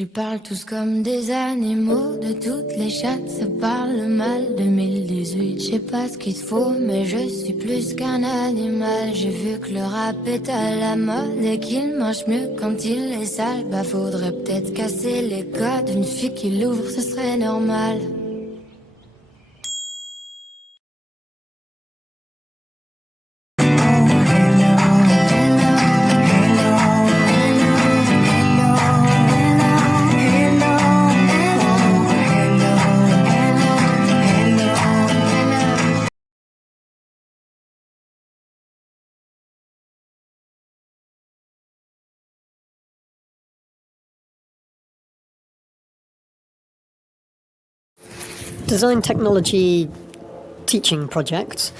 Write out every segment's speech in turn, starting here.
Ils parlent tous comme des animaux, de toutes les chattes, ça parle mal. 2018, je sais pas ce qu'il te faut, mais je suis plus qu'un animal. J'ai vu que le rap est à la mode et qu'il mange mieux quand il est sale. Bah faudrait peut-être casser les codes, une fille qui l'ouvre, ce serait normal. Design technology teaching projects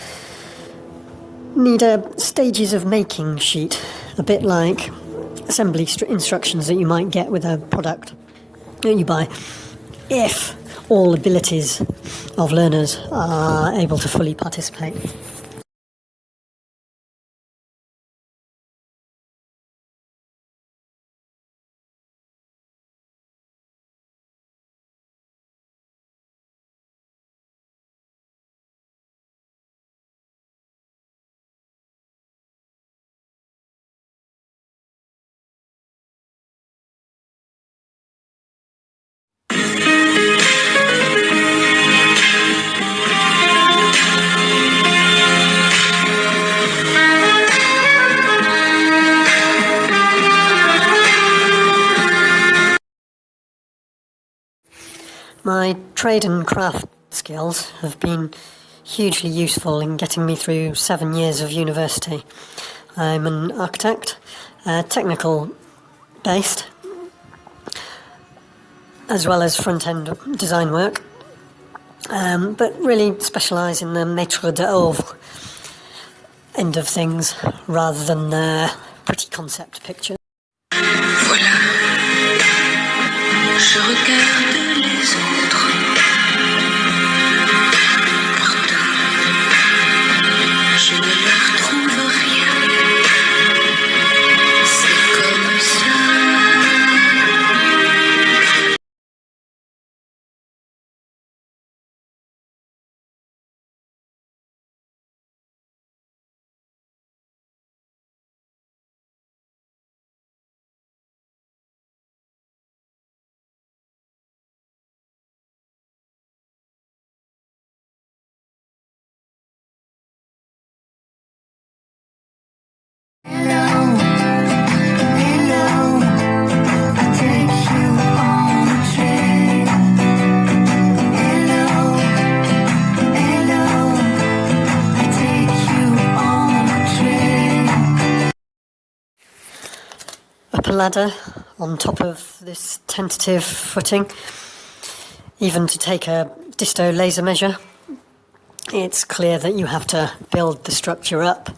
need a stages of making sheet, a bit like assembly instructions that you might get with a product that you buy, if all abilities of learners are able to fully participate. My trade and craft skills have been hugely useful in getting me through 7 years of university. I'm an architect, technical based, as well as front-end design work, but really specialise in the maître d'œuvre end of things rather than the pretty concept pictures. Voilà, je regarde les autres. Pourtant, je ne leur trouve rien. C'est comme ça. Up a ladder on top of this tentative footing, even to take a disto laser measure, it's clear that you have to build the structure up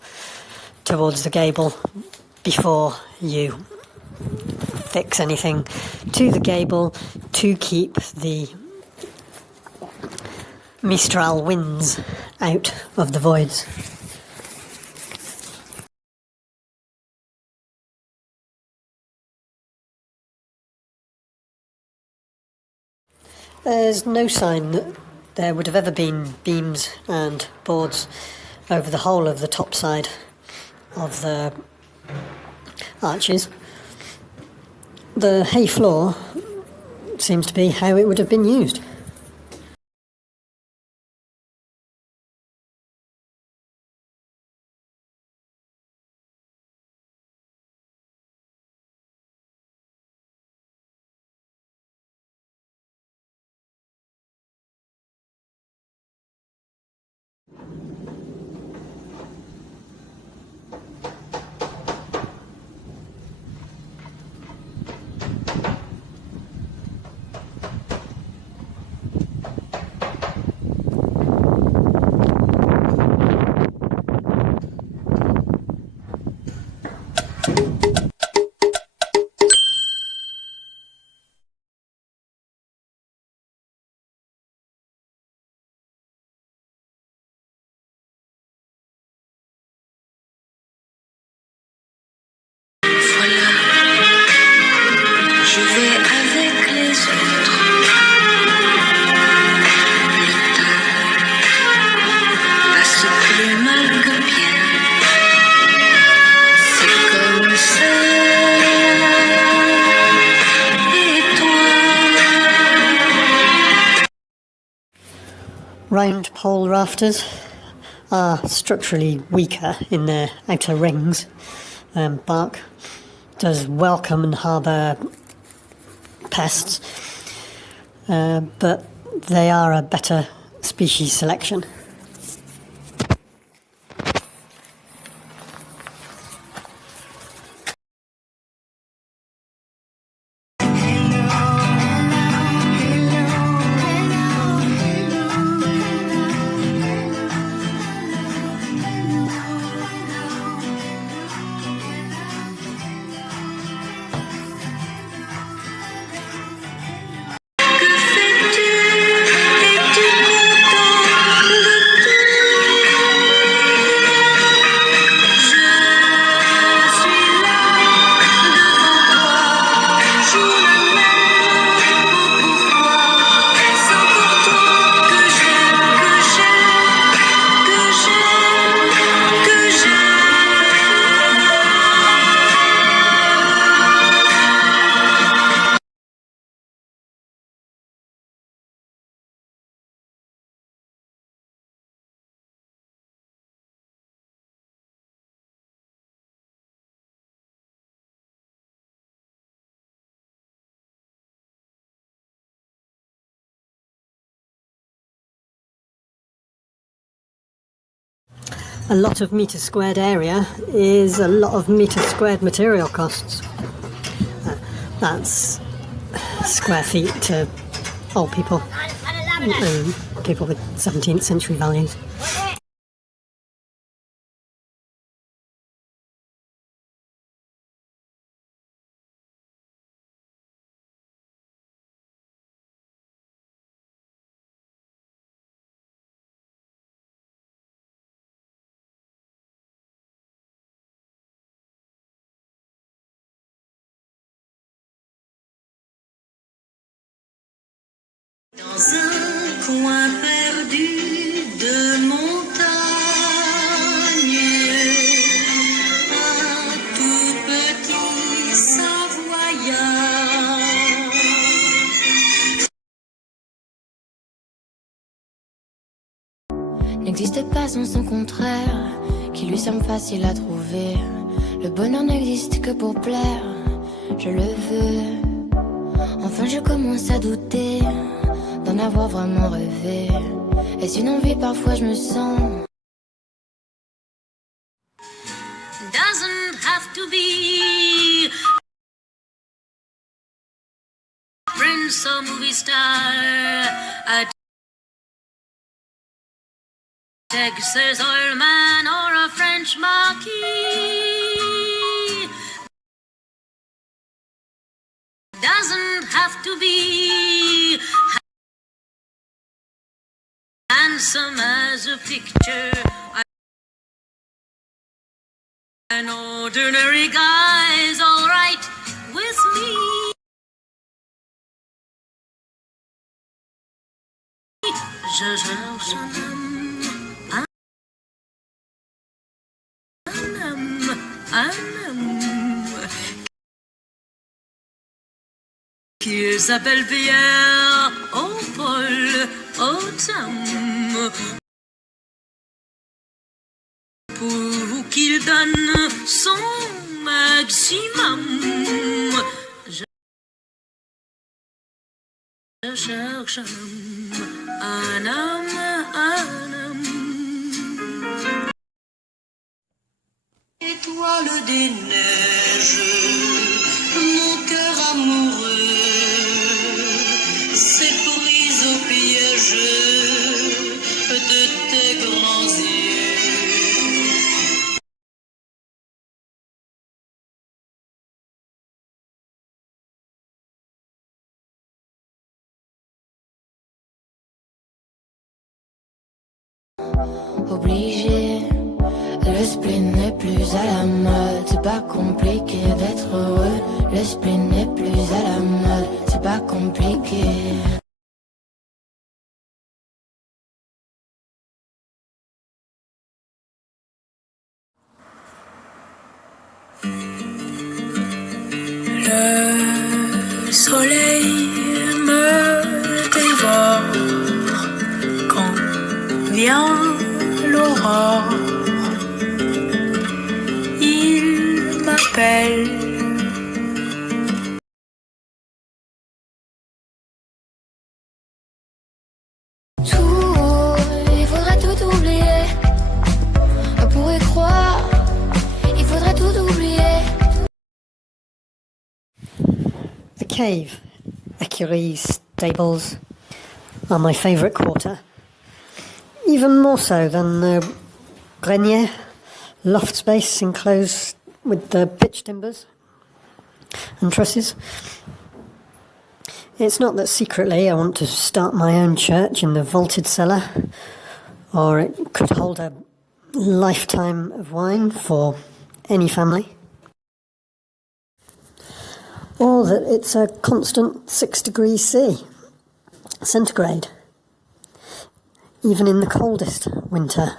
towards the gable before you fix anything to the gable to keep the Mistral winds out of the voids. There's no sign that there would have ever been beams and boards over the whole of the top side of the arches. The hay floor seems to be how it would have been used. Round pole rafters are structurally weaker in their outer rings. Bark does welcome and harbour pests, but they are a better species selection. A lot of metre squared area is a lot of metre squared material costs. That's square feet to old people and people with 17th century values. Dans un coin perdu de montagne, un tout petit Savoyard. N'existe pas sans son contraire, qui lui semble facile à trouver. Le bonheur n'existe que pour plaire, je le veux. Enfin je commence à douter d'en avoir vraiment rêvé. Est-ce une envie? Parfois je me sens. Doesn't have to be prince or movie star, a Texas oil man or a French marquis. Doesn't have to be handsome as a picture. An ordinary guy's all right with me. Je cherche un homme qui s'appelle Pierre, oh Paul, oh Tom, pour qu'il donne son maximum. Je cherche un homme, un homme. Étoile des neiges, mon cœur amoureux s'est pris au piège de tes grands yeux. Obligé, le spleen n'est plus à la mode. C'est pas compliqué d'être heureux. Le spleen n'est plus à la mode. C'est pas compliqué. Le soleil me dévore quand vient l'aurore, il m'appelle. Tout, il faudrait tout oublier. On pourrait croire, il faudrait tout oublier. The cave, Écuries, stables, are my favourite quarter. Even more so than the grenier, loft space enclosed with the pitch timbers and trusses. It's not that secretly I want to start my own church in the vaulted cellar, or it could hold a lifetime of wine for any family, or that it's a constant 6 degrees C, centigrade, even in the coldest winter,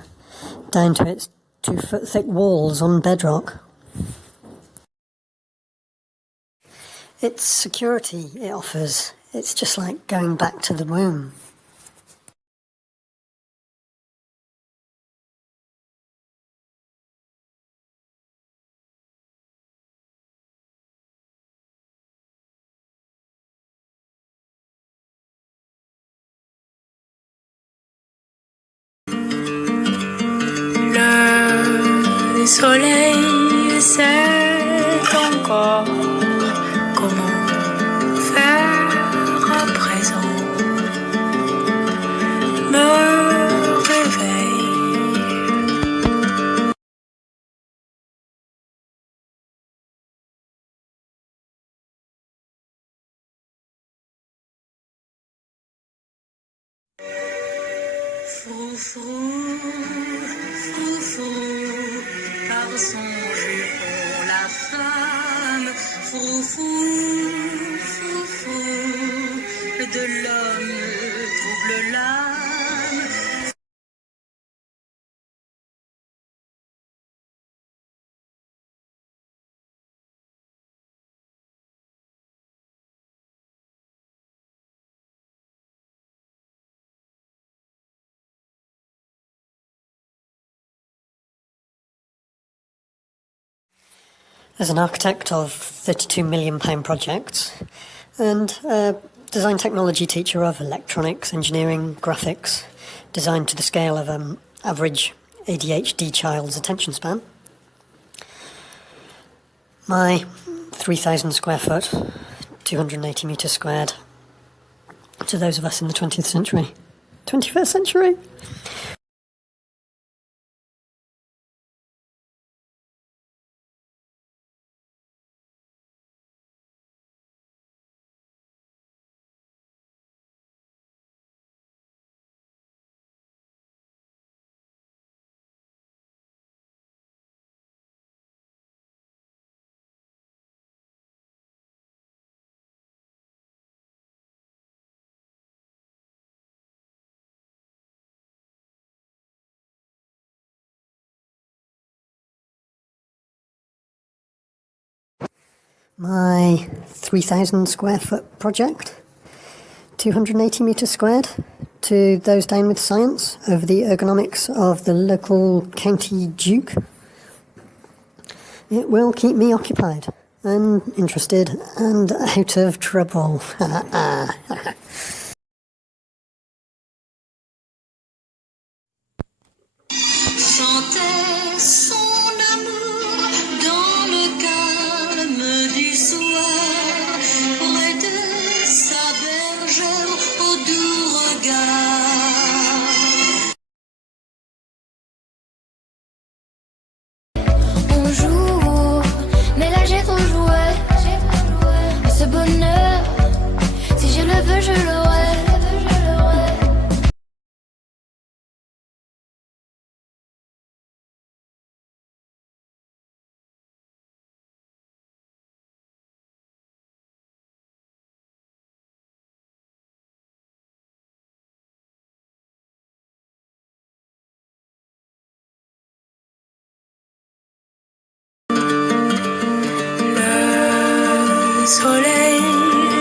down to its 2-foot thick walls on bedrock. It's security it offers. It's just like going back to the womb. Le soleil sait encore comment faire à présent. Me réveille. Froufrou, froufrou, par son jupon la femme. Froufrou, froufrou, de l'homme trouble l'âme. As an architect of £32 million projects and a design technology teacher of electronics, engineering, graphics, designed to the scale of an average ADHD child's attention span, my 3,000 square foot, 280 metres squared, to those of us in the 20th century, 21st century, my 3,000 square foot project, 280 metres squared, to those down with science over the ergonomics of the local county duke. It will keep me occupied and interested and out of trouble. Chantait son amour dans le calme du soir, près de sa bergère au doux regard. On joue, mais là j'ai trop joué. Ce bonheur, si je le veux, je l'aurai. Le soleil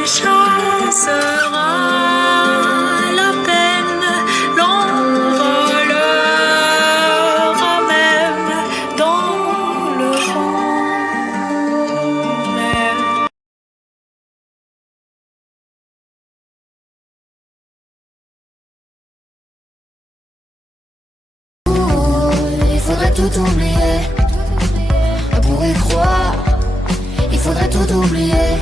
chassera la peine, l'envol tout oublier. On pourrait croire, il faudrait tout oublier.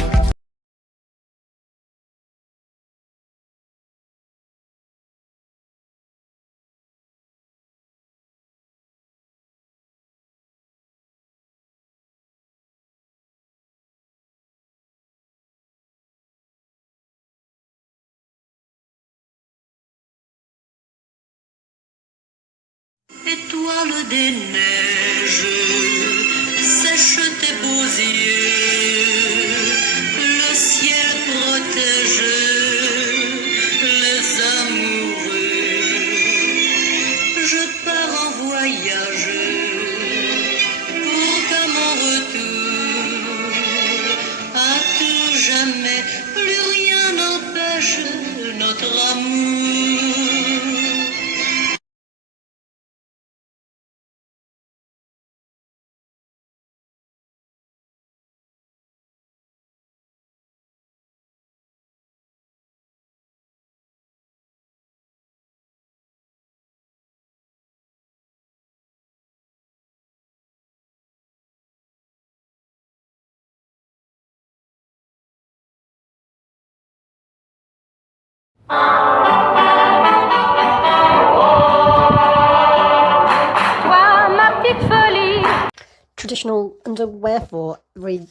Étoile des neiges, sèche tes beaux yeux, le ciel protège les amoureux. Je pars en voyage pour qu'à mon retour, à tout jamais, plus rien n'empêche notre amour. Traditional underwear for every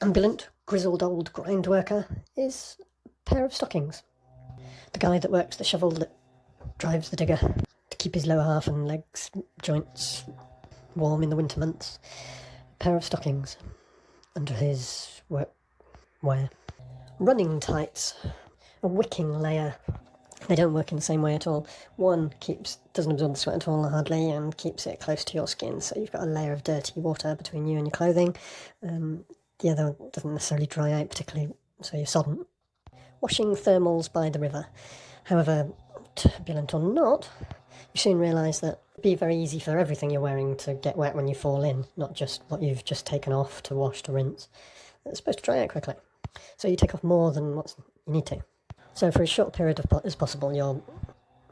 ambulant, grizzled old grind worker is a pair of stockings. The guy that works the shovel that drives the digger to keep his lower half and legs joints warm in the winter months. A pair of stockings under his work wear. Running tights, a wicking layer. They don't work in the same way at all. One doesn't absorb the sweat at all hardly and keeps it close to your skin, so you've got a layer of dirty water between you and your clothing. The other doesn't necessarily dry out particularly, so you're sodden. Washing thermals by the river. However, turbulent or not, you soon realise that it'd be very easy for everything you're wearing to get wet when you fall in, not just what you've just taken off to wash to rinse. It's supposed to dry out quickly, so you take off more than what you need to. So for as short a period as possible, you're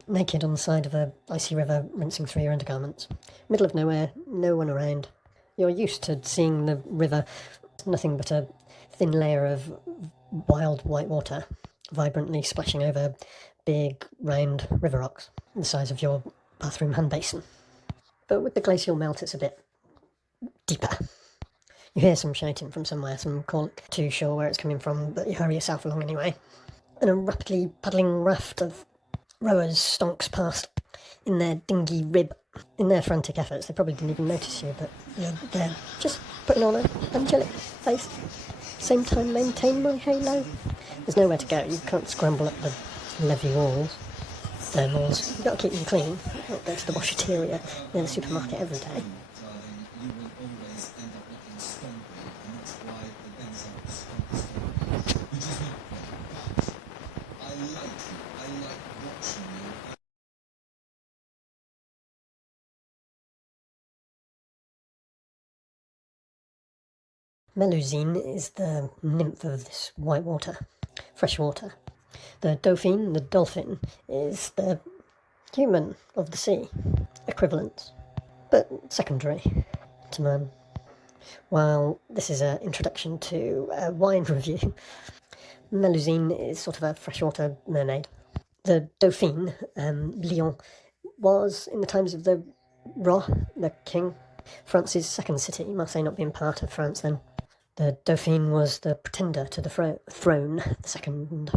naked on the side of a icy river, rinsing through your undergarments. Middle of nowhere, no one around. You're used to seeing the river, nothing but a thin layer of wild white water, vibrantly splashing over big, round river rocks, the size of your bathroom hand basin. But with the glacial melt, it's a bit deeper. You hear some shouting from somewhere, some call too sure where it's coming from, but you hurry yourself along anyway. And a rapidly paddling raft of rowers stonks past in their dinghy rib. In their frantic efforts, they probably didn't even notice you, but you're there, just putting on an angelic face. Same time, maintain my halo. There's nowhere to go. You can't scramble up the levee walls, thermals. You've got to keep them clean. You can't go to the washateria near the supermarket every day. Melusine is the nymph of this white water, fresh water. The Dauphine, the dolphin, is the human of the sea, equivalent, but secondary to man. While this is an introduction to a wine review, Melusine is sort of a freshwater mermaid. The Dauphine, Lyon, was, in the times of the Roi, the king, France's second city, Marseille not being part of France then. The Dauphine was the pretender to the throne, the second.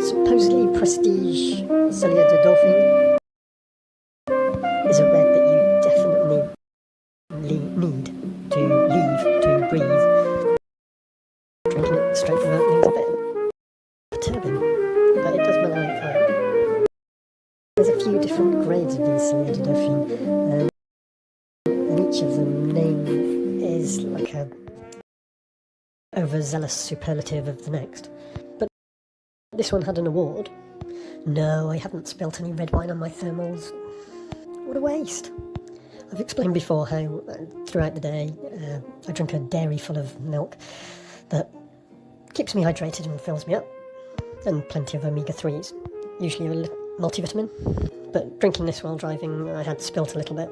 Supposedly prestige Cellier de Dauphine is a red that you definitely need to leave to breathe. Drinking it straight from opening's a bit perturbing, but it does mellow out fine. There's a few different grades of these ciliated Dauphine, and each of them name is like a overzealous superlative of the next. But this one had an award. No, I haven't spilt any red wine on my thermals. What a waste. I've explained before how throughout the day I drink a dairy full of milk that keeps me hydrated and fills me up, and plenty of omega-3s, usually a multivitamin. But drinking this while driving, I had spilt a little bit,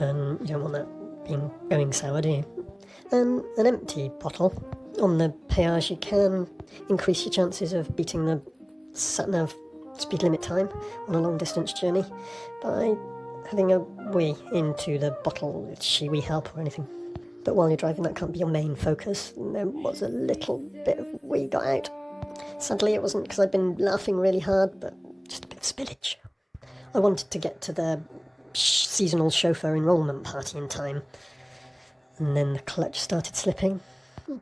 and you don't want that going sour, do you? And an empty bottle. On the péage you can increase your chances of beating the sat-nav speed limit time on a long distance journey by having a wee into the bottle with Shiwi help or anything. But while you're driving, that can't be your main focus. And there was a little bit of wee got out. Sadly, it wasn't because I'd been laughing really hard, but just a bit of spillage. I wanted to get to the seasonal chauffeur enrolment party in time, and then the clutch started slipping.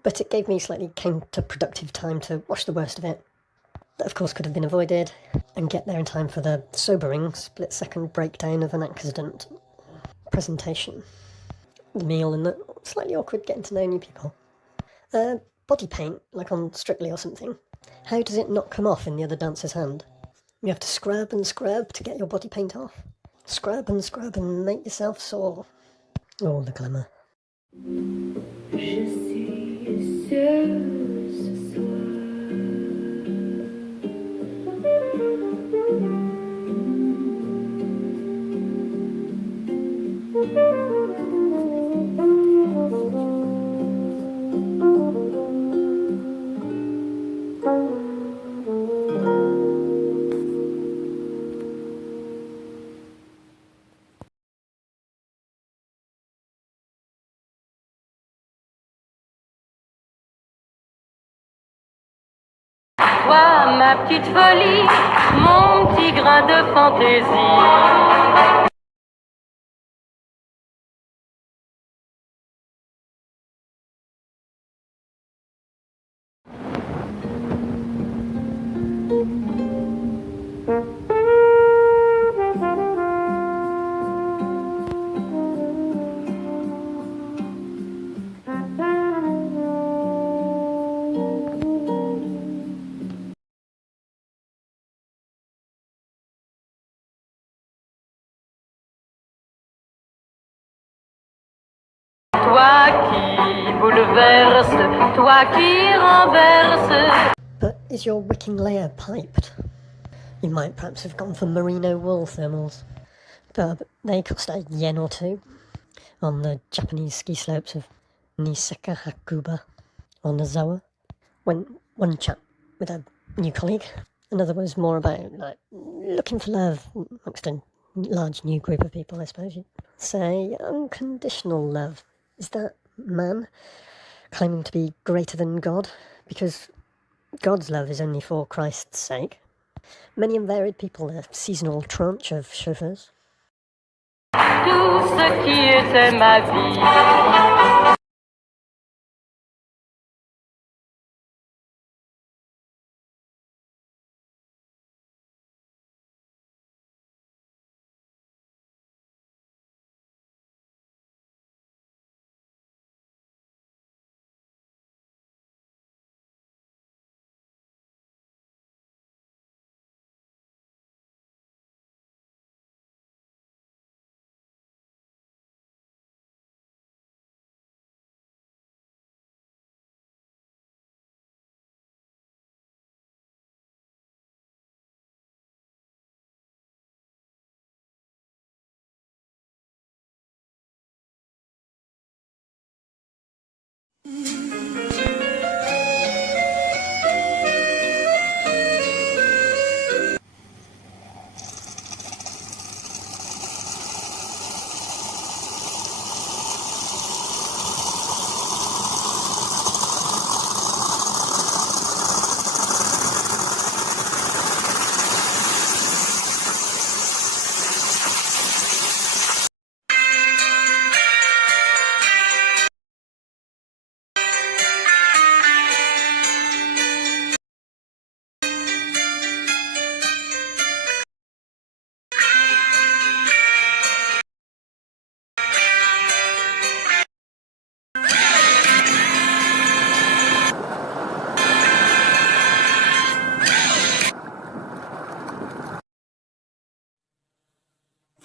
But it gave me slightly counterproductive time to wash the worst of it. That of course could have been avoided, and get there in time for the sobering split-second breakdown of an accident presentation. The meal and the slightly awkward getting to know new people. Body paint, like on Strictly or something. How does it not come off in the other dancer's hand? You have to scrub and scrub to get your body paint off. Scrub and make yourself sore. Oh, the glamour. Je suis seule ce soir. Toi, ma petite folie, mon petit grain de fantaisie. Toi qui bouleverse, toi qui renverse. But is your wicking layer piped? You might perhaps have gone for merino wool thermals, but they cost a yen or two on the Japanese ski slopes of Niseka Hakuba on the Zoa. When one chap with a new colleague, another was more about like looking for love amongst a large new group of people, I suppose you'd say. Unconditional love. Is that man claiming to be greater than God? Because God's love is only for Christ's sake. Many and varied people, a seasonal tranche of chauffeurs. Tout ce qui était ma vie.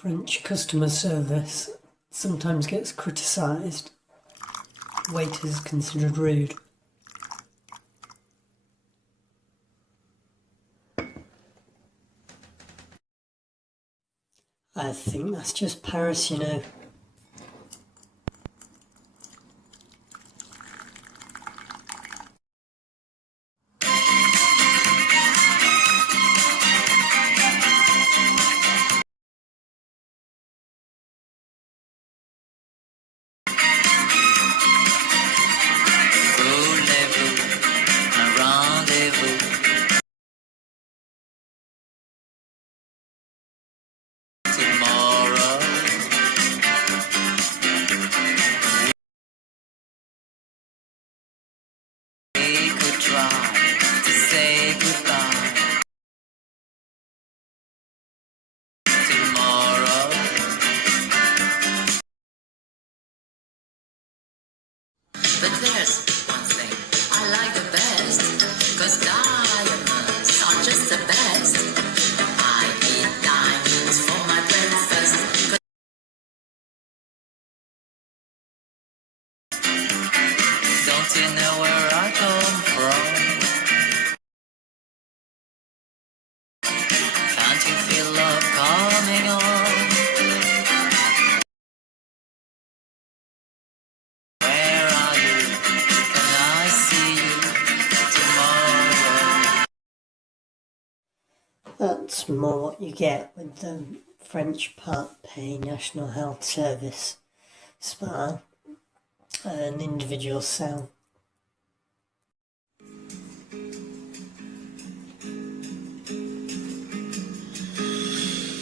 French customer service sometimes gets criticised. Waiters considered rude. I think that's just Paris, you know. But there's one thing I like the best, 'cause diamonds are just the best. I eat diamonds for my breakfast. Don't you know where I come from? Can't you feel love coming on? Where are you? Can I see you tomorrow? That's more what you get with the French Part Pay National Health Service spa, an individual cell.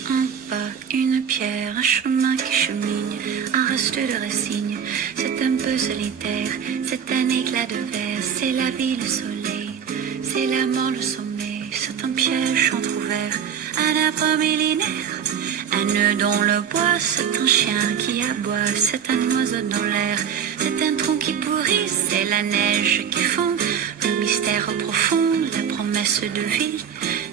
Un pas, une pierre, un chemin qui chemine, un reste de racines. C'est un peu solitaire, c'est un éclat de verre, c'est la vie, le soleil, c'est la mort, le sommeil. C'est un piège entrouvert, un arbre millénaire, un nœud dans le bois, c'est un chien qui aboie, c'est un oiseau dans l'air, c'est un tronc qui pourrit, c'est la neige qui fond, le mystère profond, la promesse de vie.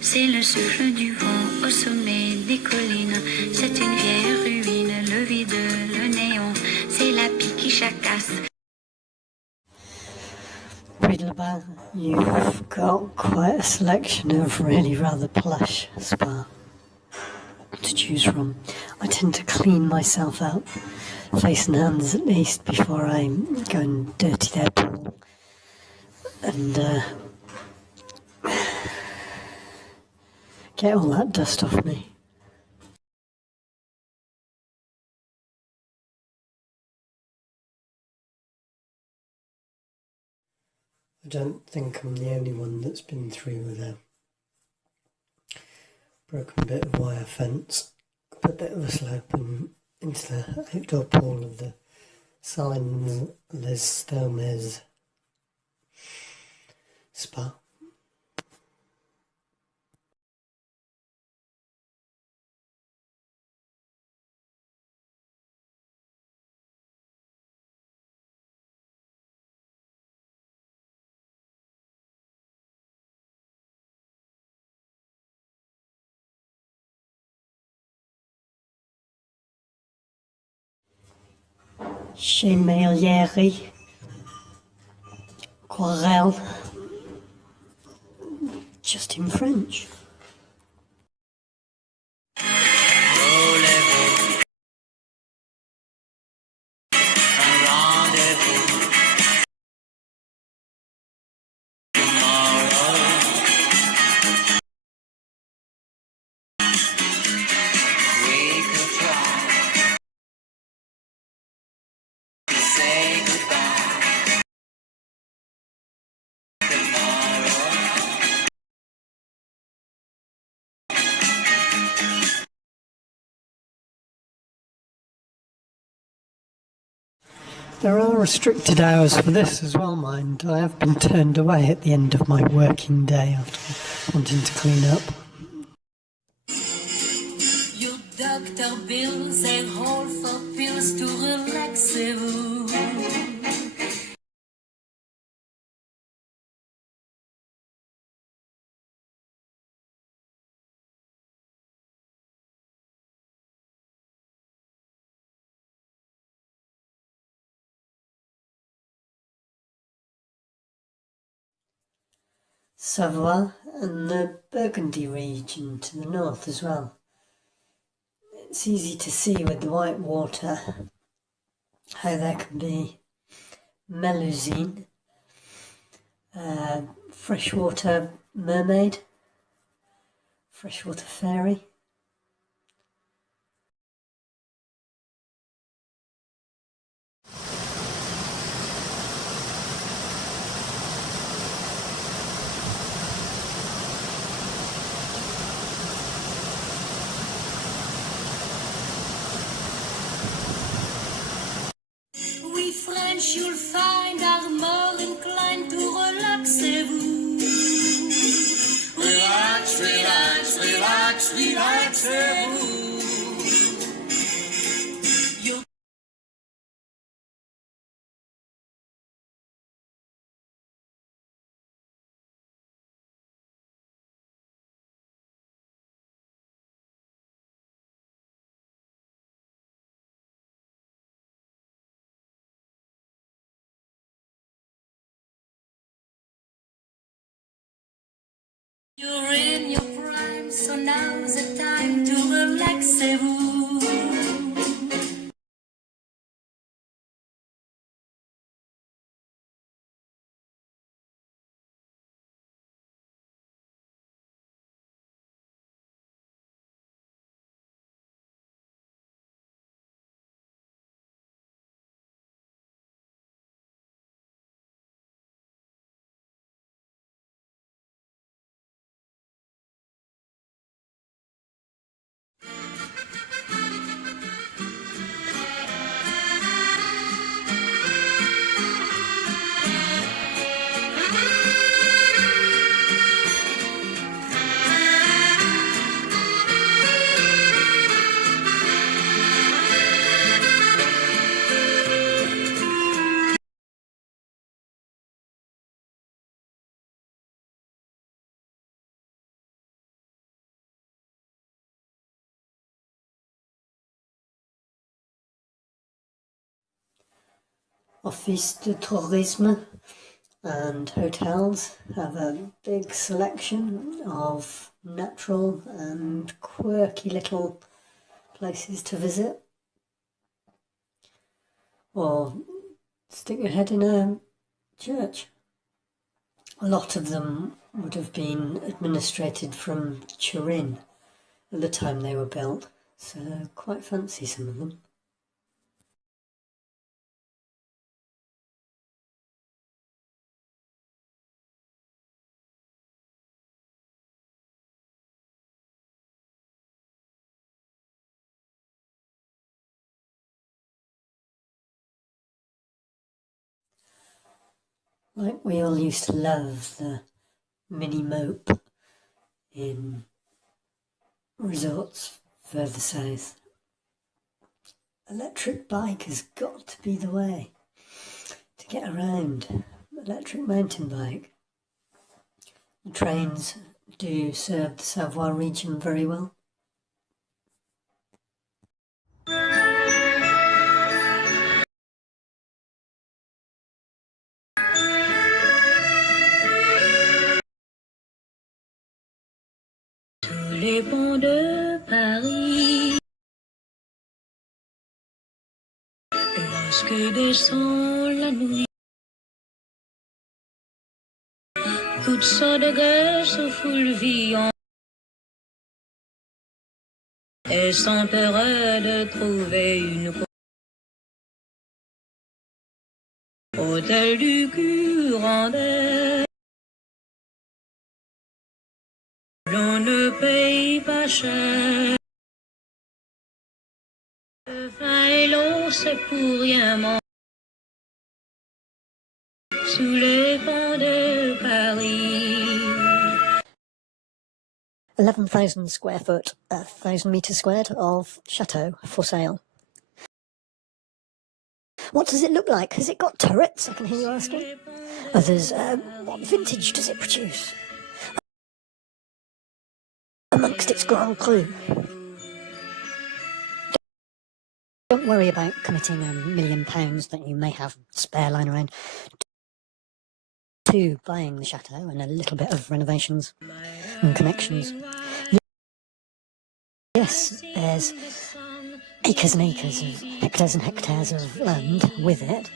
C'est le souffle du vent au sommet des collines. C'est une vieille ruine, le vide, le néon. C'est la pie qui jacasse. Riddlebar, you've got quite a selection of really rather plush spa to choose from. I tend to clean myself out, face and hands at least, before I go and dirty their pool. And get all that dust off me. I don't think I'm the only one that's been through with a broken bit of wire fence, a bit of a slope and into the outdoor pool of the Salins Les Thermes spa. Chez Mailliery, Quarel, just in French. There are restricted hours for this as well, mind. I have been turned away at the end of my working day after wanting to clean up. Your doctor bills and hold for pills to relax you. Savoie and the Burgundy region to the north as well. It's easy to see with the white water how there can be melusine, freshwater mermaid, freshwater fairy. We French, you'll find, are more inclined to relaxez-vous. Relax, relax, relax, relaxez-vous. You're in your prime, so now's the time to relaxez-vous. Office de tourisme and hotels have a big selection of natural and quirky little places to visit. Or stick your head in a church. A lot of them would have been administrated from Turin at the time they were built, so quite fancy some of them. Like we all used to love the mini mope in resorts further south. Electric bike has got to be the way to get around. Electric mountain bike. The trains do serve the Savoie region very well. Tous les ponts de Paris, lorsque descend la nuit, toutes sortes de gueules se foulent viandes et sont heureux de trouver une hôtel du Curandais. L'on ne paye pas cher. Le vin et l'eau, c'est pour rien manger. Sous les ponts de Paris. 11,000 square foot, 1,000 metres squared of chateau for sale. What does it look like? Has it got turrets? I can hear you asking. Others, what vintage does it produce? Amongst its grand cru. Don't worry about committing £1 million that you may have spare lying around to buying the chateau and a little bit of renovations and connections. Yes, there's acres and acres of hectares and hectares of land with it.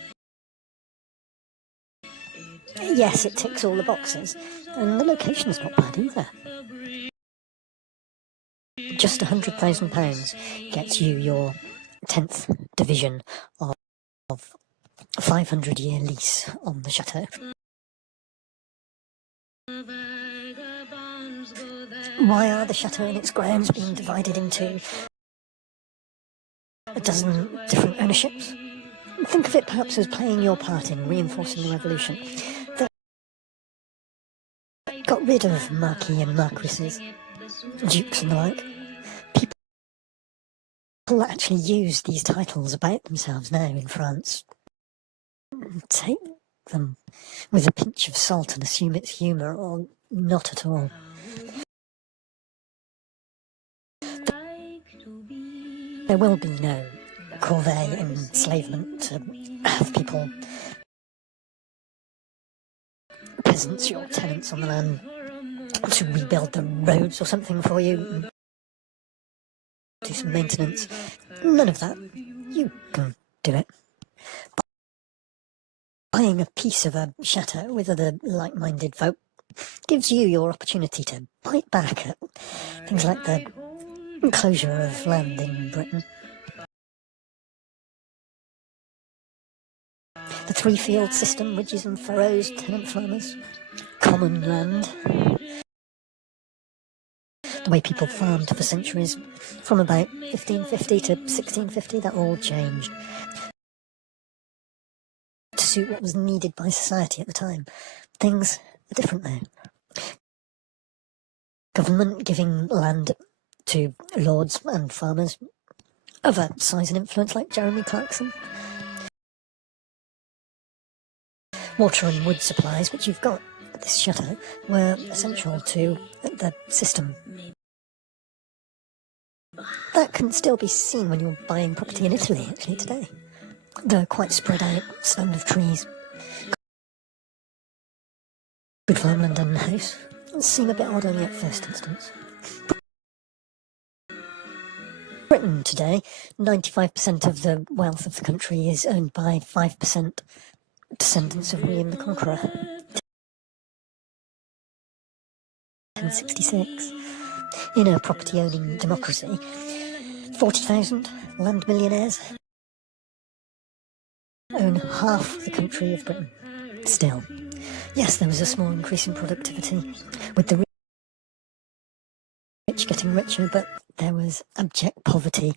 Yes, it ticks all the boxes, and the location's not bad either. Just £100,000 gets you your 10th division of 500-year lease on the chateau. Why are the chateau and its grounds being divided into a dozen different ownerships? Think of it perhaps as playing your part in reinforcing the revolution. They got rid of marquis and marquises, dukes and the like. People actually use these titles about themselves now in France. Take them with a pinch of salt and assume it's humour, or not at all. There will be no corvée enslavement to have people, peasants, your tenants on the land, to rebuild the roads or something for you, do some maintenance. None of that. You can do it. Buying a piece of a chateau with other like-minded folk gives you your opportunity to bite back at things like the enclosure of land in Britain. The three-field system, ridges and furrows, tenant farmers, common land. The way people farmed for centuries, from about 1550 to 1650, that all changed to suit what was needed by society at the time. Things are different now. Government giving land to lords and farmers of a size and influence like Jeremy Clarkson. Water and wood supplies, which you've got at this chateau, were essential to the system. That can still be seen when you're buying property in Italy, actually, today. The quite spread out stand of trees, good farmland and house, seem a bit odd only at first instance. Britain today, 95% of the wealth of the country is owned by 5% descendants of William the Conqueror. 1066. In a property-owning democracy, 40,000 land millionaires own half the country of Britain. Still, yes, there was a small increase in productivity, with the rich getting richer, but there was abject poverty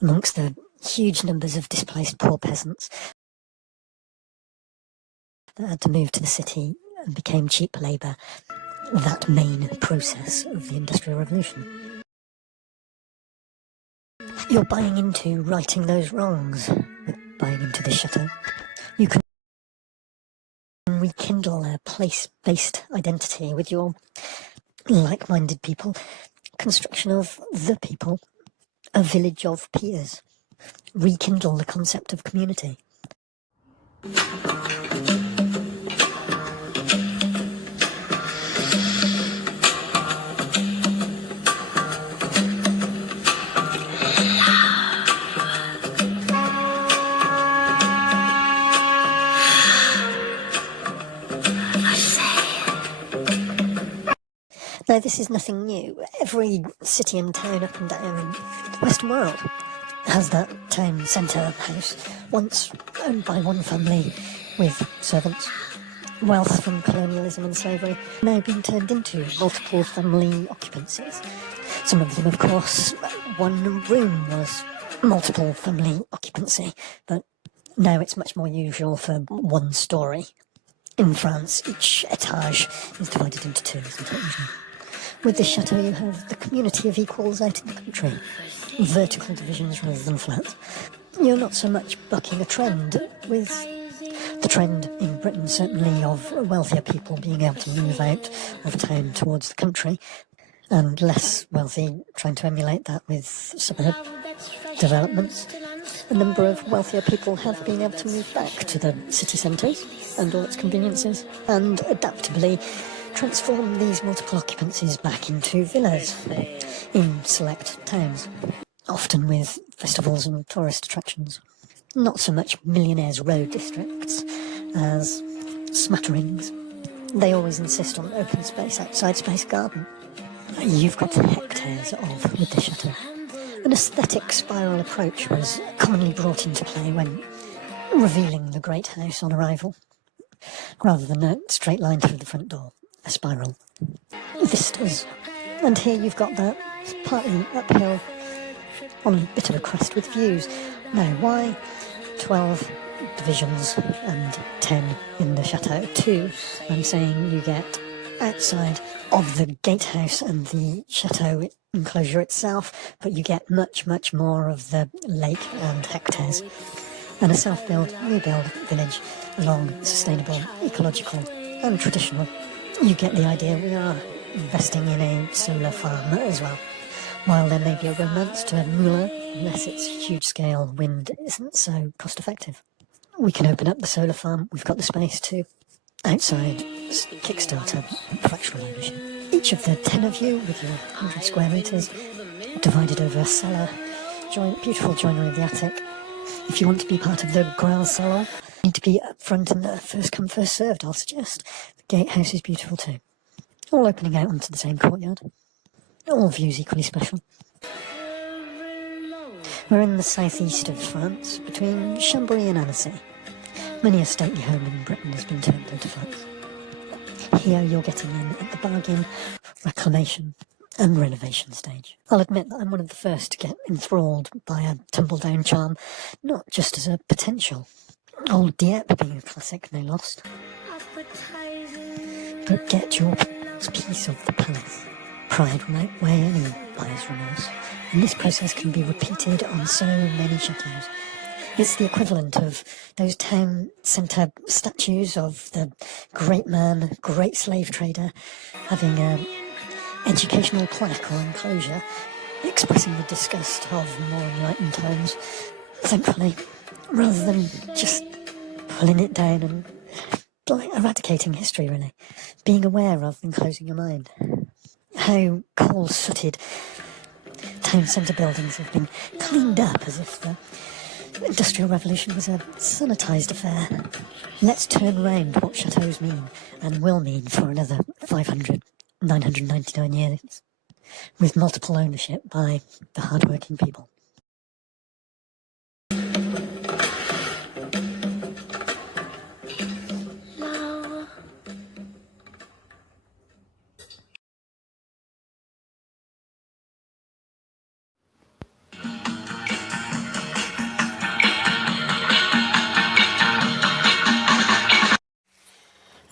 amongst the huge numbers of displaced poor peasants that had to move to the city and became cheap labour, that main process of the Industrial Revolution. You're buying into righting those wrongs with buying into this chateau. You can rekindle a place-based identity with your like-minded people, construction of the people, a village of peers, rekindle the concept of community. Now, this is nothing new. Every city and town up and down in the Western world has that town centre house, once owned by one family with servants. Wealth from colonialism and slavery now being turned into multiple family occupancies. Some of them, of course, one room was multiple family occupancy, but now it's much more usual for one story. In France, each étage is divided into two, isn't it, usually? With this chateau, you have the community of equals out in the country. Vertical divisions rather than flat. You're not so much bucking a trend, with the trend in Britain certainly of wealthier people being able to move out of town towards the country, and less wealthy trying to emulate that with suburb developments. a number of wealthier people have been able to move back to the city centres and all its conveniences, and adaptably transform these multiple occupancies back into villas in select towns, often with festivals and tourist attractions. Not so much millionaires' road districts as smatterings. They always insist on open space outside Space Garden. You've got hectares of with the chateau. An aesthetic spiral approach was commonly brought into play when revealing the great house on arrival, rather than a straight line through the front door, a spiral. Vistas. And here you've got that, partly uphill, on a bit of a crest with views. Now, why 12 divisions and 10 in the Chateau 2? I'm saying you get outside of the gatehouse and the chateau enclosure itself, but you get much, much more of the lake and hectares, and a self-build, new-build village along sustainable, ecological and traditional. You get the idea. We are investing in a solar farm as well. While there may be a romance to a moulin, unless it's huge-scale wind isn't so cost-effective. We can open up the solar farm. We've got the space to outside Kickstarter fractional ownership. Each of the 10 of you with your 100 square metres divided over a cellar, beautiful joinery of the attic. If you want to be part of the grand salon, you need to be up front and first come first served, I'll suggest. The gatehouse is beautiful too. All opening out onto the same courtyard. All views equally special. We're in the southeast of France, between Chambéry and Annecy. Many a stately home in Britain has been turned into flats. Here you're getting in at the bargain, reclamation and renovation stage. I'll admit that I'm one of the first to get enthralled by a tumble-down charm, not just as a potential. Old Dieppe being a classic, no lost. But get your piece of the palace. Pride won't outweigh any buyer's remorse, and this process can be repeated on so many chateaux. It's the equivalent of those town centre statues of the great man, great slave trader, having an educational plaque or enclosure expressing the disgust of more enlightened times, thankfully, rather than just pulling it down and eradicating history, really. Being aware rather than closing your mind. How coal-sooted town centre buildings have been cleaned up as if the Industrial Revolution was a sanitised affair. Let's turn round what chateaux mean, and will mean for another 999 years, with multiple ownership by the hard-working people.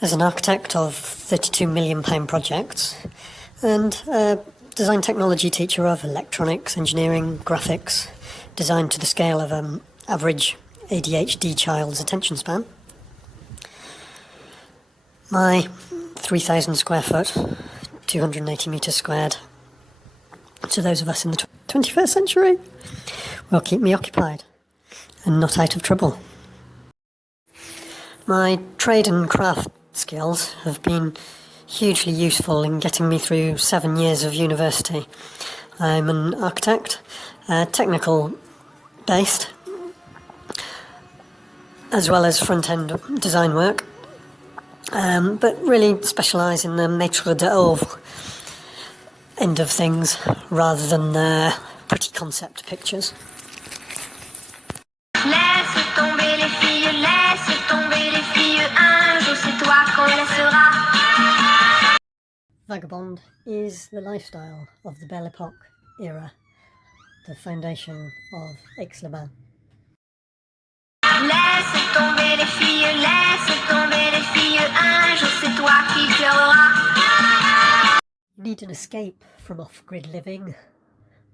As an architect of £32 million projects and a design technology teacher of electronics, engineering, graphics, designed to the scale of an average ADHD child's attention span, my 3,000 square foot, 280 metres squared, to those of us in the 21st century, will keep me occupied and not out of trouble. My trade and craft skills have been hugely useful in getting me through 7 years of university. I'm an architect, technical based, as well as front-end design work, but really specialise in the maître d'œuvre end of things rather than the pretty concept pictures. Laisse tomber les filles, laisse tomber les filles, un jour c'est toi qu'on laissera. Vagabond is the lifestyle of the Belle Époque era, the foundation of Aix-les-Bains. Laisse tomber les filles, laisse tomber les filles, un jour c'est toi qui pleureras. You need an escape from off-grid living,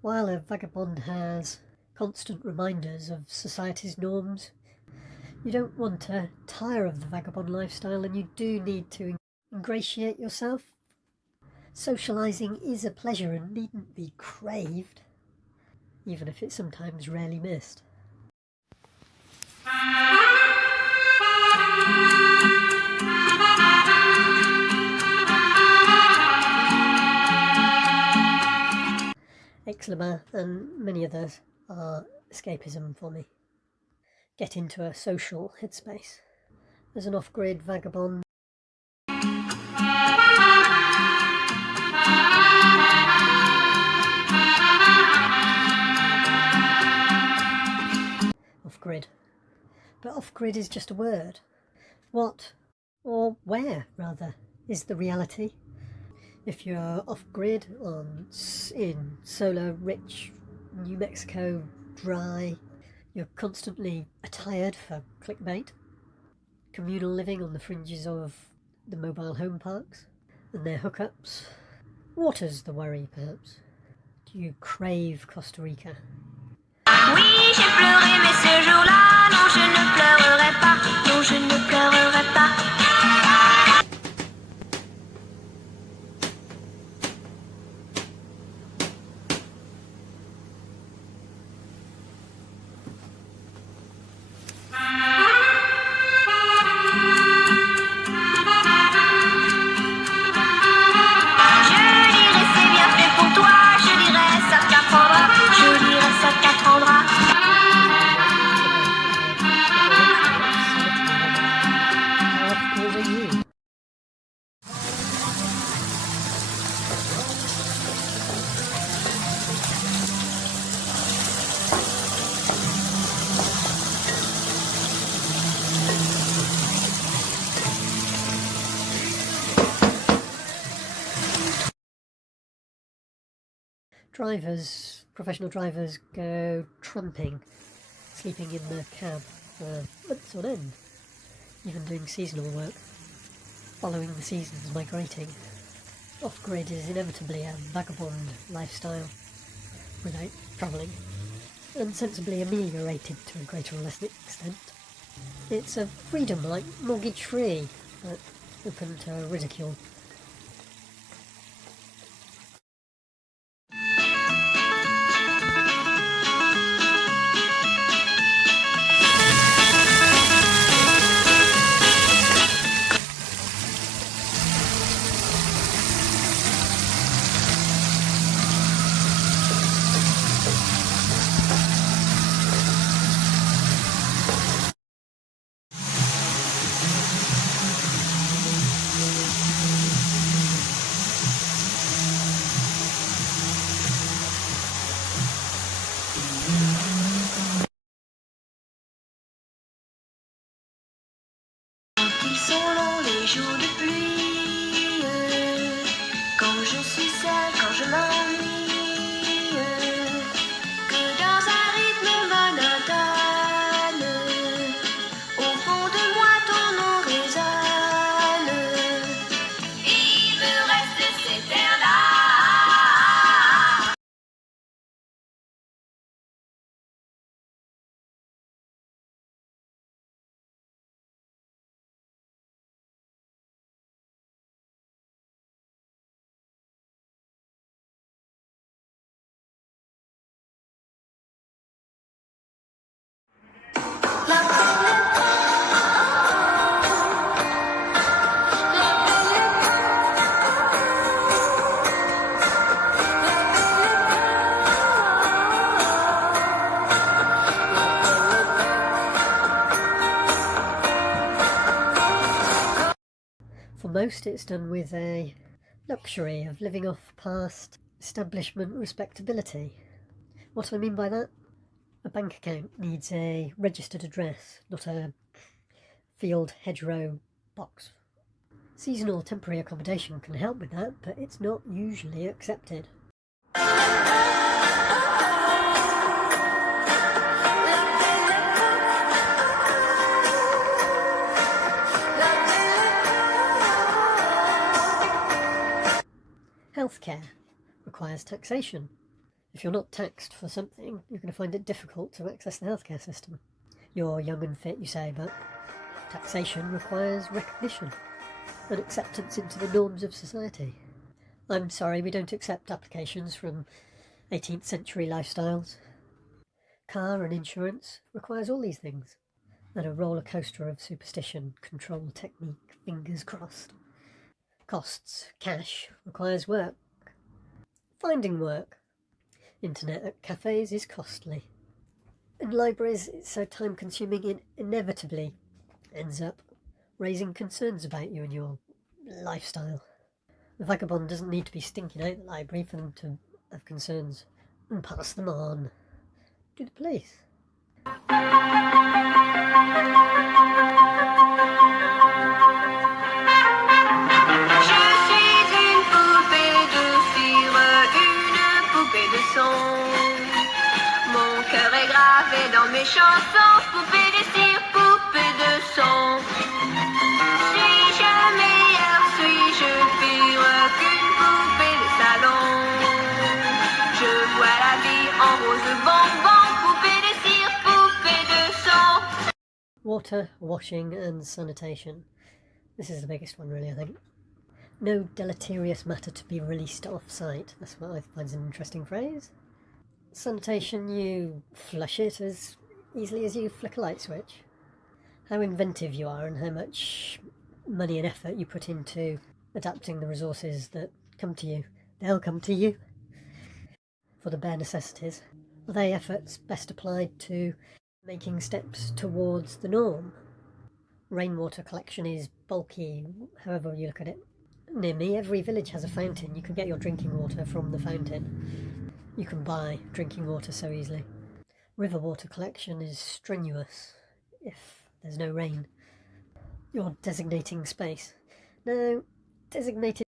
while a vagabond has constant reminders of society's norms. You don't want to tire of the vagabond lifestyle, and you do need to ingratiate yourself. Socialising is a pleasure and needn't be craved, even if it's sometimes rarely missed. Expat and many others are escapism for me. Get into a social headspace. As an off-grid vagabond, off-grid. But off-grid is just a word. What, or where rather, is the reality? If you're off-grid in solar-rich New Mexico dry, you're constantly attired for clickbait, communal living on the fringes of the mobile home parks and their hookups. Water's the worry, perhaps. Do you crave Costa Rica? Oui, j'ai pleuré, mais ce jour-là, non, je ne pleurerai pas. Non, je ne pleurerai pas. Professional drivers go tramping, sleeping in the cab for months on end, even doing seasonal work, following the seasons migrating. Off-grid is inevitably a vagabond lifestyle without travelling, and sensibly ameliorated to a greater or less extent. It's a freedom like mortgage-free, but open to ridicule. Ils sont longs les jours de pluie, quand je suis seule, quand je m'ennuie, que dans un rythme monotone, au fond de moi ton nom résonne. Il me reste cet air-là. For most, it's done with a luxury of living off past establishment respectability. What do I mean by that? A bank account needs a registered address, not a field hedgerow box. Seasonal temporary accommodation can help with that, but it's not usually accepted. Healthcare requires taxation. If you're not taxed for something, you're going to find it difficult to access the healthcare system. You're young and fit, you say, but taxation requires recognition and acceptance into the norms of society. I'm sorry, we don't accept applications from 18th century lifestyles. Car and insurance requires all these things. and a roller coaster of superstition, control technique, fingers crossed. Costs, cash, requires work. Finding work. Internet at cafes is costly. In libraries, it's so time consuming it inevitably ends up raising concerns about you and your lifestyle. The vagabond doesn't need to be stinking out the library for them to have concerns and pass them on to the police. Mon cœur est gravé dans mes chansons, poupée de cire, poupée de son. Suis-je meilleure, suis-je pire qu'une poupée de salon? Je vois la vie en rose bonbon, poupée de cire, poupée de son. Water, washing and sanitation. This is the biggest one really, I think. No deleterious matter to be released off-site. That's what I find an interesting phrase. Sanitation, you flush it as easily as you flick a light switch. How inventive you are and how much money and effort you put into adapting the resources that come to you. They'll come to you for the bare necessities. Are they efforts best applied to making steps towards the norm? Rainwater collection is bulky, however you look at it. Near me, every village has a fountain. You can get your drinking water from the fountain. You can buy drinking water so easily. River water collection is strenuous if there's no rain. You're designating space. No, designated...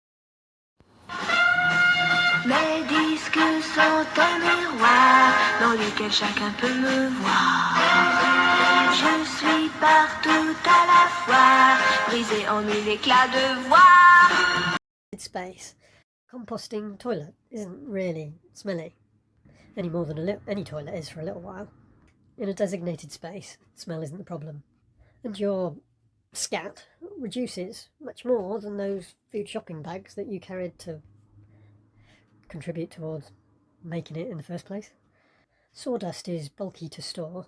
Mes disques sont un miroir dans lequel chacun peut me voir. Je suis partout à la fois, brisé en mille éclats de voix. Space. Composting toilet isn't really smelly, any more than any toilet is for a little while. In a designated space, smell isn't the problem. And your scat reduces much more than those food shopping bags that you carried to contribute towards making it in the first place. Sawdust is bulky to store.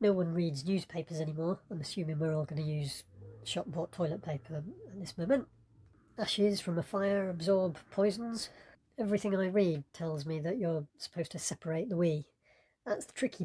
No one reads newspapers anymore. I'm assuming we're all going to use shop-bought toilet paper at this moment. Ashes from a fire absorb poisons. Everything I read tells me that you're supposed to separate the we. That's the tricky.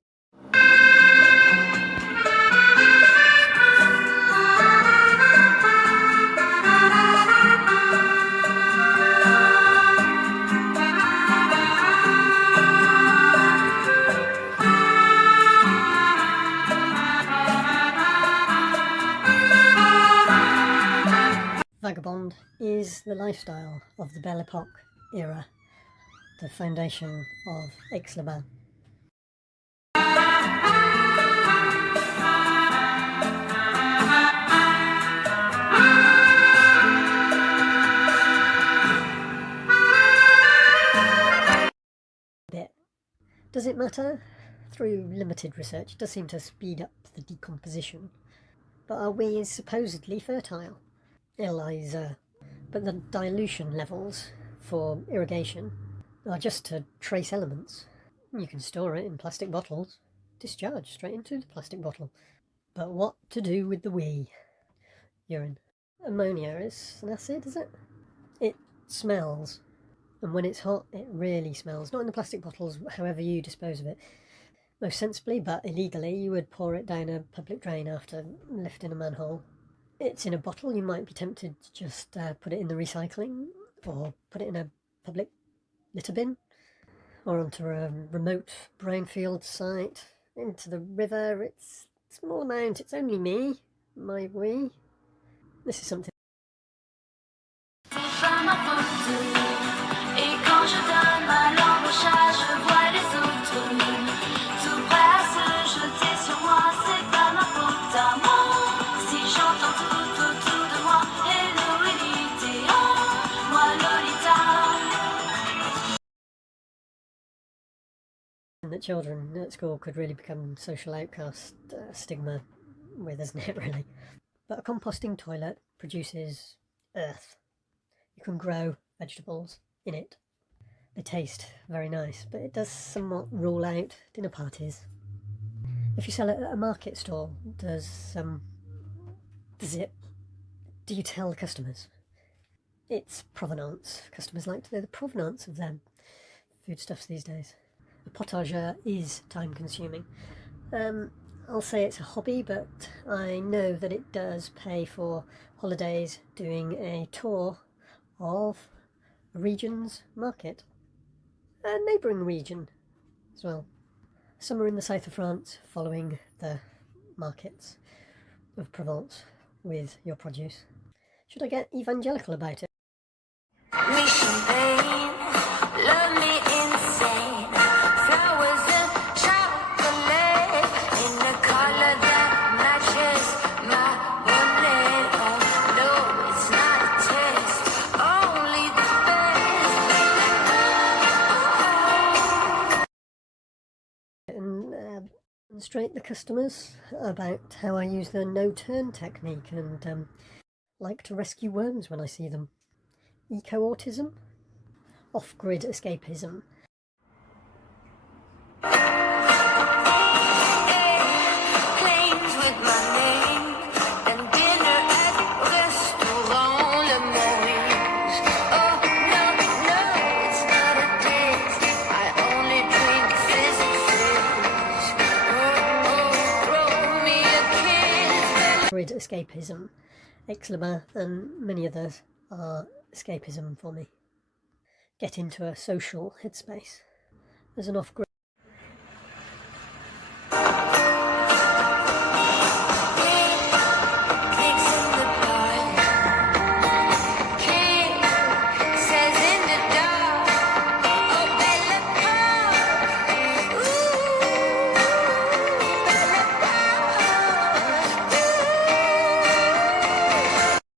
Vagabond is the lifestyle of the Belle Epoque era, the foundation of Aix-les-Bains. Does it matter? Through limited research, it does seem to speed up the decomposition. But our we is supposedly fertile. Eliza. But the dilution levels for irrigation are just to trace elements. You can store it in plastic bottles, discharge straight into the plastic bottle. But what to do with the wee? Urine. Ammonia is an acid, is it? It smells. And when it's hot, it really smells. Not in the plastic bottles, however you dispose of it. Most sensibly, but illegally, you would pour it down a public drain after lifting a manhole. It's in a bottle, you might be tempted to just put it in the recycling, or put it in a public litter bin, or onto a remote brownfield site, into the river. It's a small amount, it's only me, my wee. This is something. That children at school could really become social outcast stigma with, isn't it, really? But a composting toilet produces earth. You can grow vegetables in it. They taste very nice, but it does somewhat rule out dinner parties. If you sell it at a market stall, do you tell the customers it's provenance? Customers like to know the provenance of their foodstuffs these days. A potager is time consuming. I'll say it's a hobby, but I know that it does pay for holidays doing a tour of a region's market, a neighbouring region as well. Summer in the south of France, following the markets of Provence with your produce. Should I get evangelical about it? Me champagne, love me insane. Flowers and chocolate in the color that matches my bonnet. Oh no, it's not a test, only the best. And demonstrate the customers about how I use the no-turn technique and like to rescue worms when I see them. Eco-autism, off-grid escapism. Planes with my name and dinner at restaurant Le Maurice. Oh no, no, it's not a date. I only drink physics. Grid escapism, Exlama and many others are escapism for me. Get into a social headspace. There's an off-grid.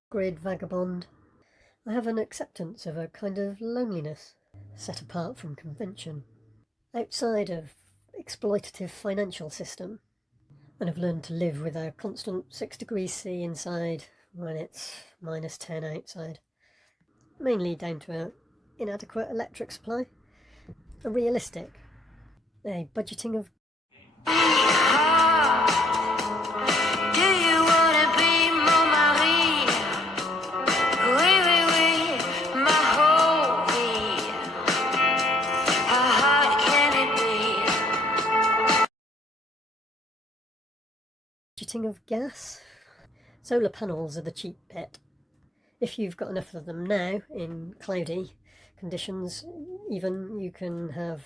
Grid vagabond. I have an acceptance of a kind of loneliness, set apart from convention, outside of exploitative financial system, and have learned to live with a constant 6 degrees C inside when it's -10 outside, mainly down to an inadequate electric supply, a budgeting of gas. Solar panels are the cheap bit. If you've got enough of them now in cloudy conditions, even you can have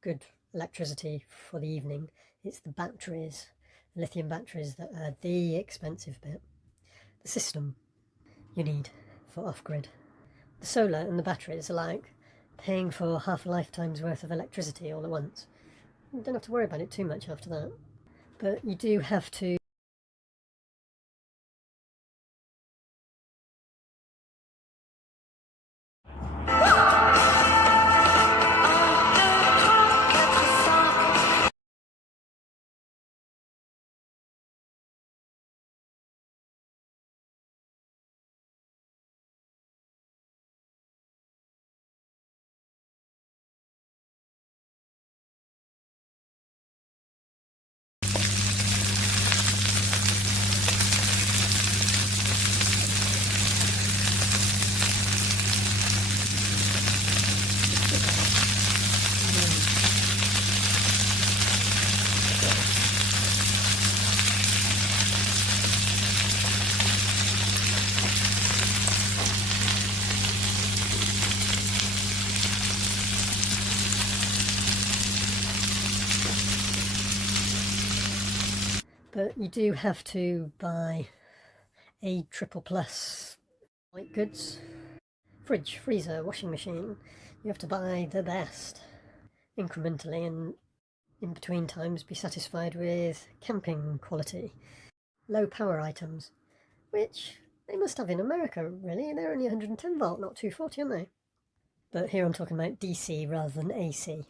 good electricity for the evening. It's the batteries, the lithium batteries, that are the expensive bit. The system you need for off-grid. The solar and the batteries are like paying for half a lifetime's worth of electricity all at once. You don't have to worry about it too much after that. But you do have to but you do have to buy a triple plus white goods. Fridge, freezer, washing machine. You have to buy the best incrementally, and in between times be satisfied with camping quality. Low power items, which they must have in America, really. They're only 110 volt, not 240, aren't they? But here I'm talking about DC rather than AC.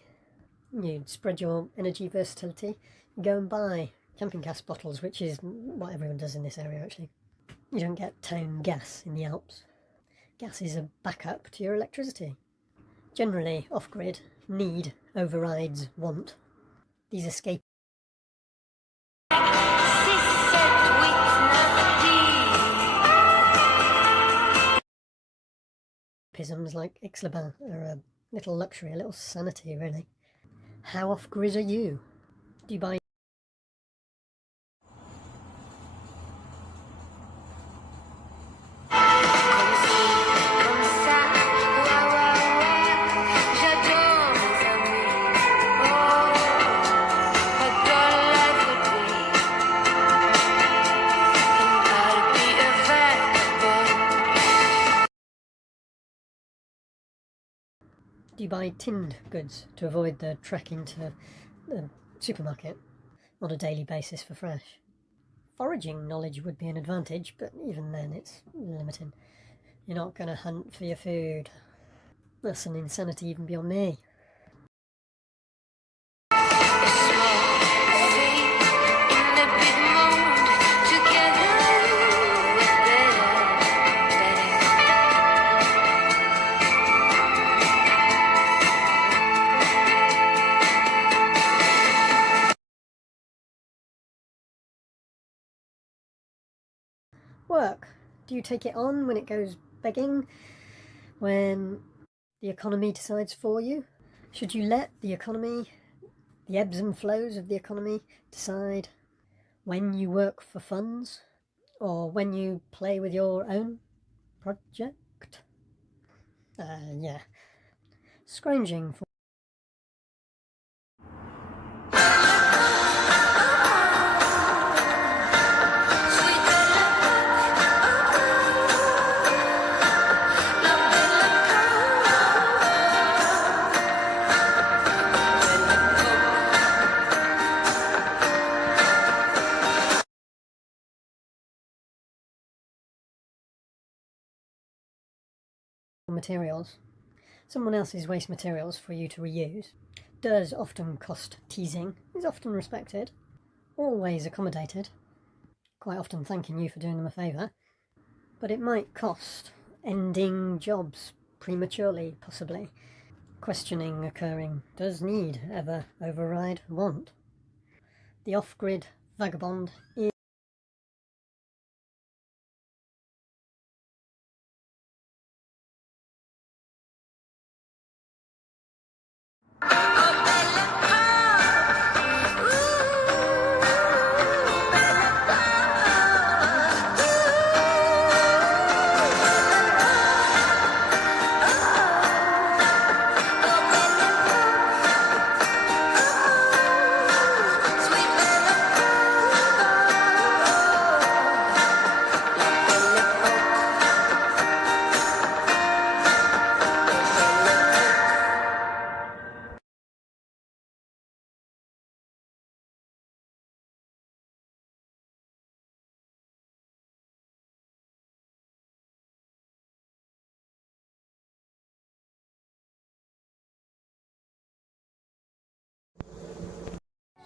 You spread your energy versatility, go and buy camping gas bottles, which is what everyone does in this area actually. You don't get town gas in the Alps. Gas is a backup to your electricity. Generally, off-grid, need overrides want. These escape escapisms like Aix-les-Bains are a little luxury, a little sanity, really. How off-grid are you? Do you buy Do you buy tinned goods to avoid the trekking to the supermarket on a daily basis for fresh? Foraging knowledge would be an advantage, but even then it's limiting. You're not going to hunt for your food. That's an insanity even beyond me. Work. Do you take it on when it goes begging? When the economy decides for you? Should you let the economy, the ebbs and flows of the economy, decide when you work for funds? Or when you play with your own project? Yeah. Scrounging for materials. Someone else's waste materials for you to reuse does often cost teasing, is often respected, always accommodated, quite often thanking you for doing them a favour, but it might cost ending jobs prematurely, possibly. Questioning occurring, does need ever override want? The off-grid vagabond is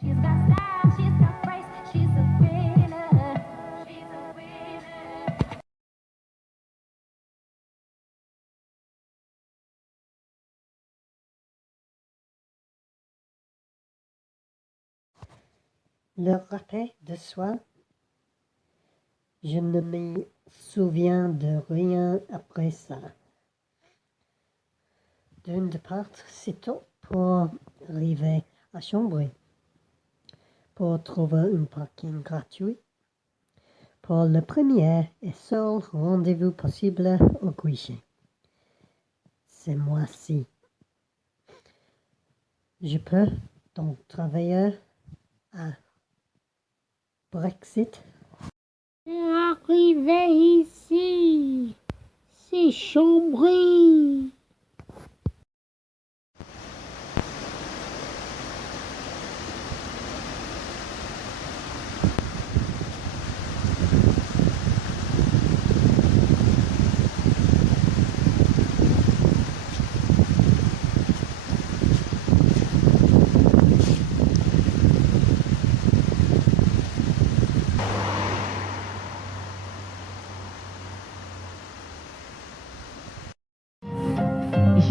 She's got style, she's got grace, she's a winner. She's a winner. le rappel de soi. Je ne me souviens de rien après ça. D'un départ sitôt pour arriver à Chambry, pour trouver un parking gratuit, pour le premier et seul rendez-vous possible au guichet. C'est moi-ci. Je peux donc travailler à Brexit. Arrivé ici, c'est Chambry.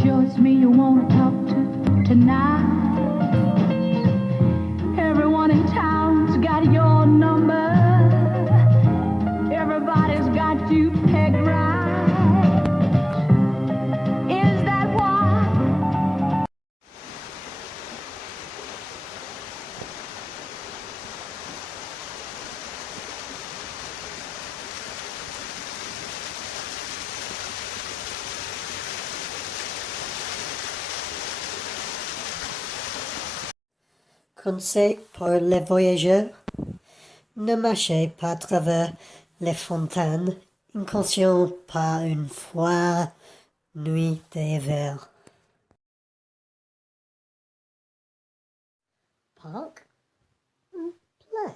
Sure it's me you wanna talk to tonight. Everyone in town's got your number. Everybody's got you pegged right. Conseil pour les voyageurs, ne marchez pas à travers les fontaines, inconscient par une froide nuit d'hiver. Park and play.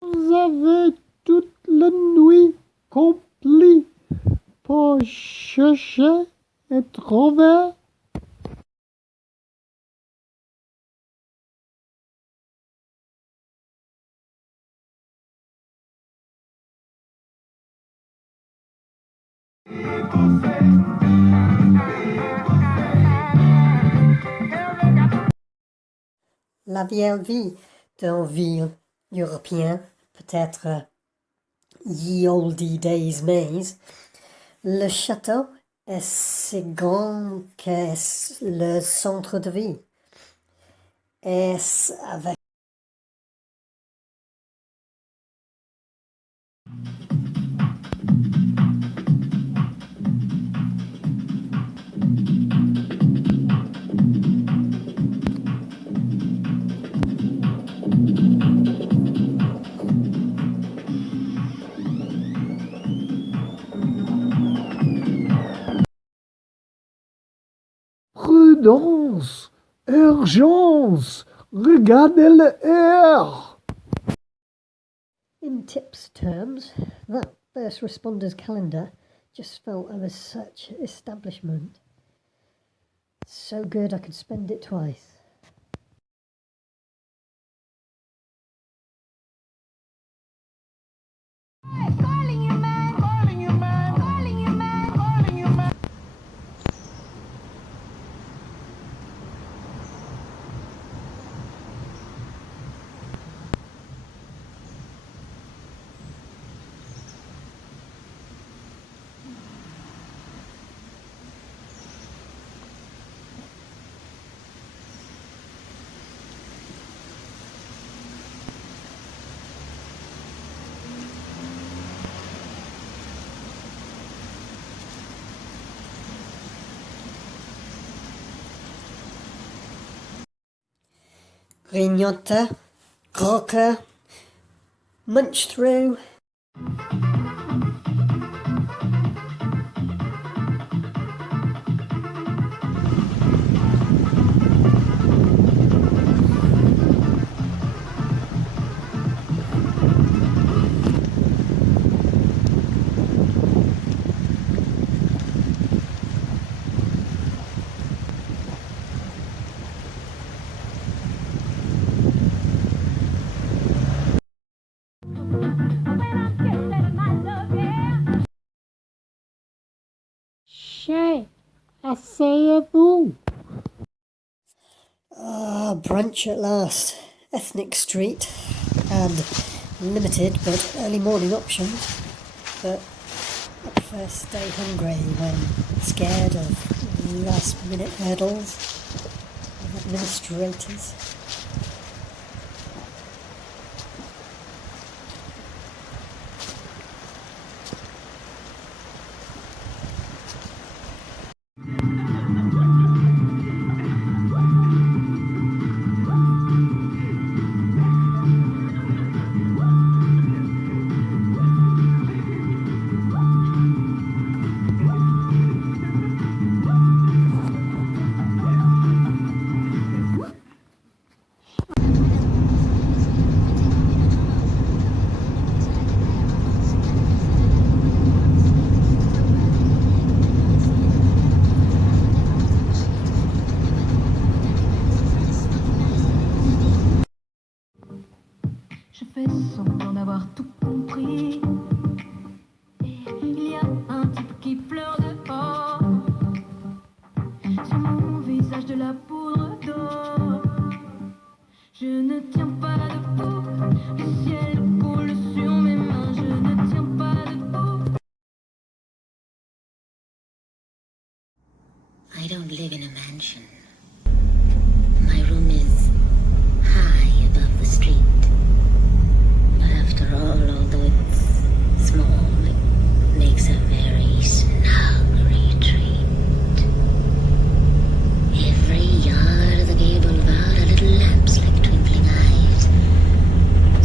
Vous avez toute la nuit compris pour chercher et trouver. La vieille vie d'une ville européenne, peut-être ye olde days maze, le château est si grand qu'est le centre de vie. Est avec Prudence, urgence, regardez l'heure. In tips terms, that first responder's calendar just felt of a such establishment. So good I could spend it twice. Calling you man, calling you man, calling you man, calling you man. Grignoter, croquer, munch through. When I get that Approchez. Asseyez-vous. Ah, brunch at last. Ethnic street and limited but early morning options. But I prefer stay hungry when scared of last minute hurdles of administrators. Je fais semblant d'avoir tout compris. Et il y a un type qui pleure dehors. Sur mon visage de la poudre d'or. Je ne tiens pas debout. Le ciel coule sur mes mains. Je ne tiens pas debout. I don't live in a mansion. My room is high above the street. But after all, although it's small, it makes a very snug retreat. Every yard of the gay boulevard are little lamps like twinkling eyes,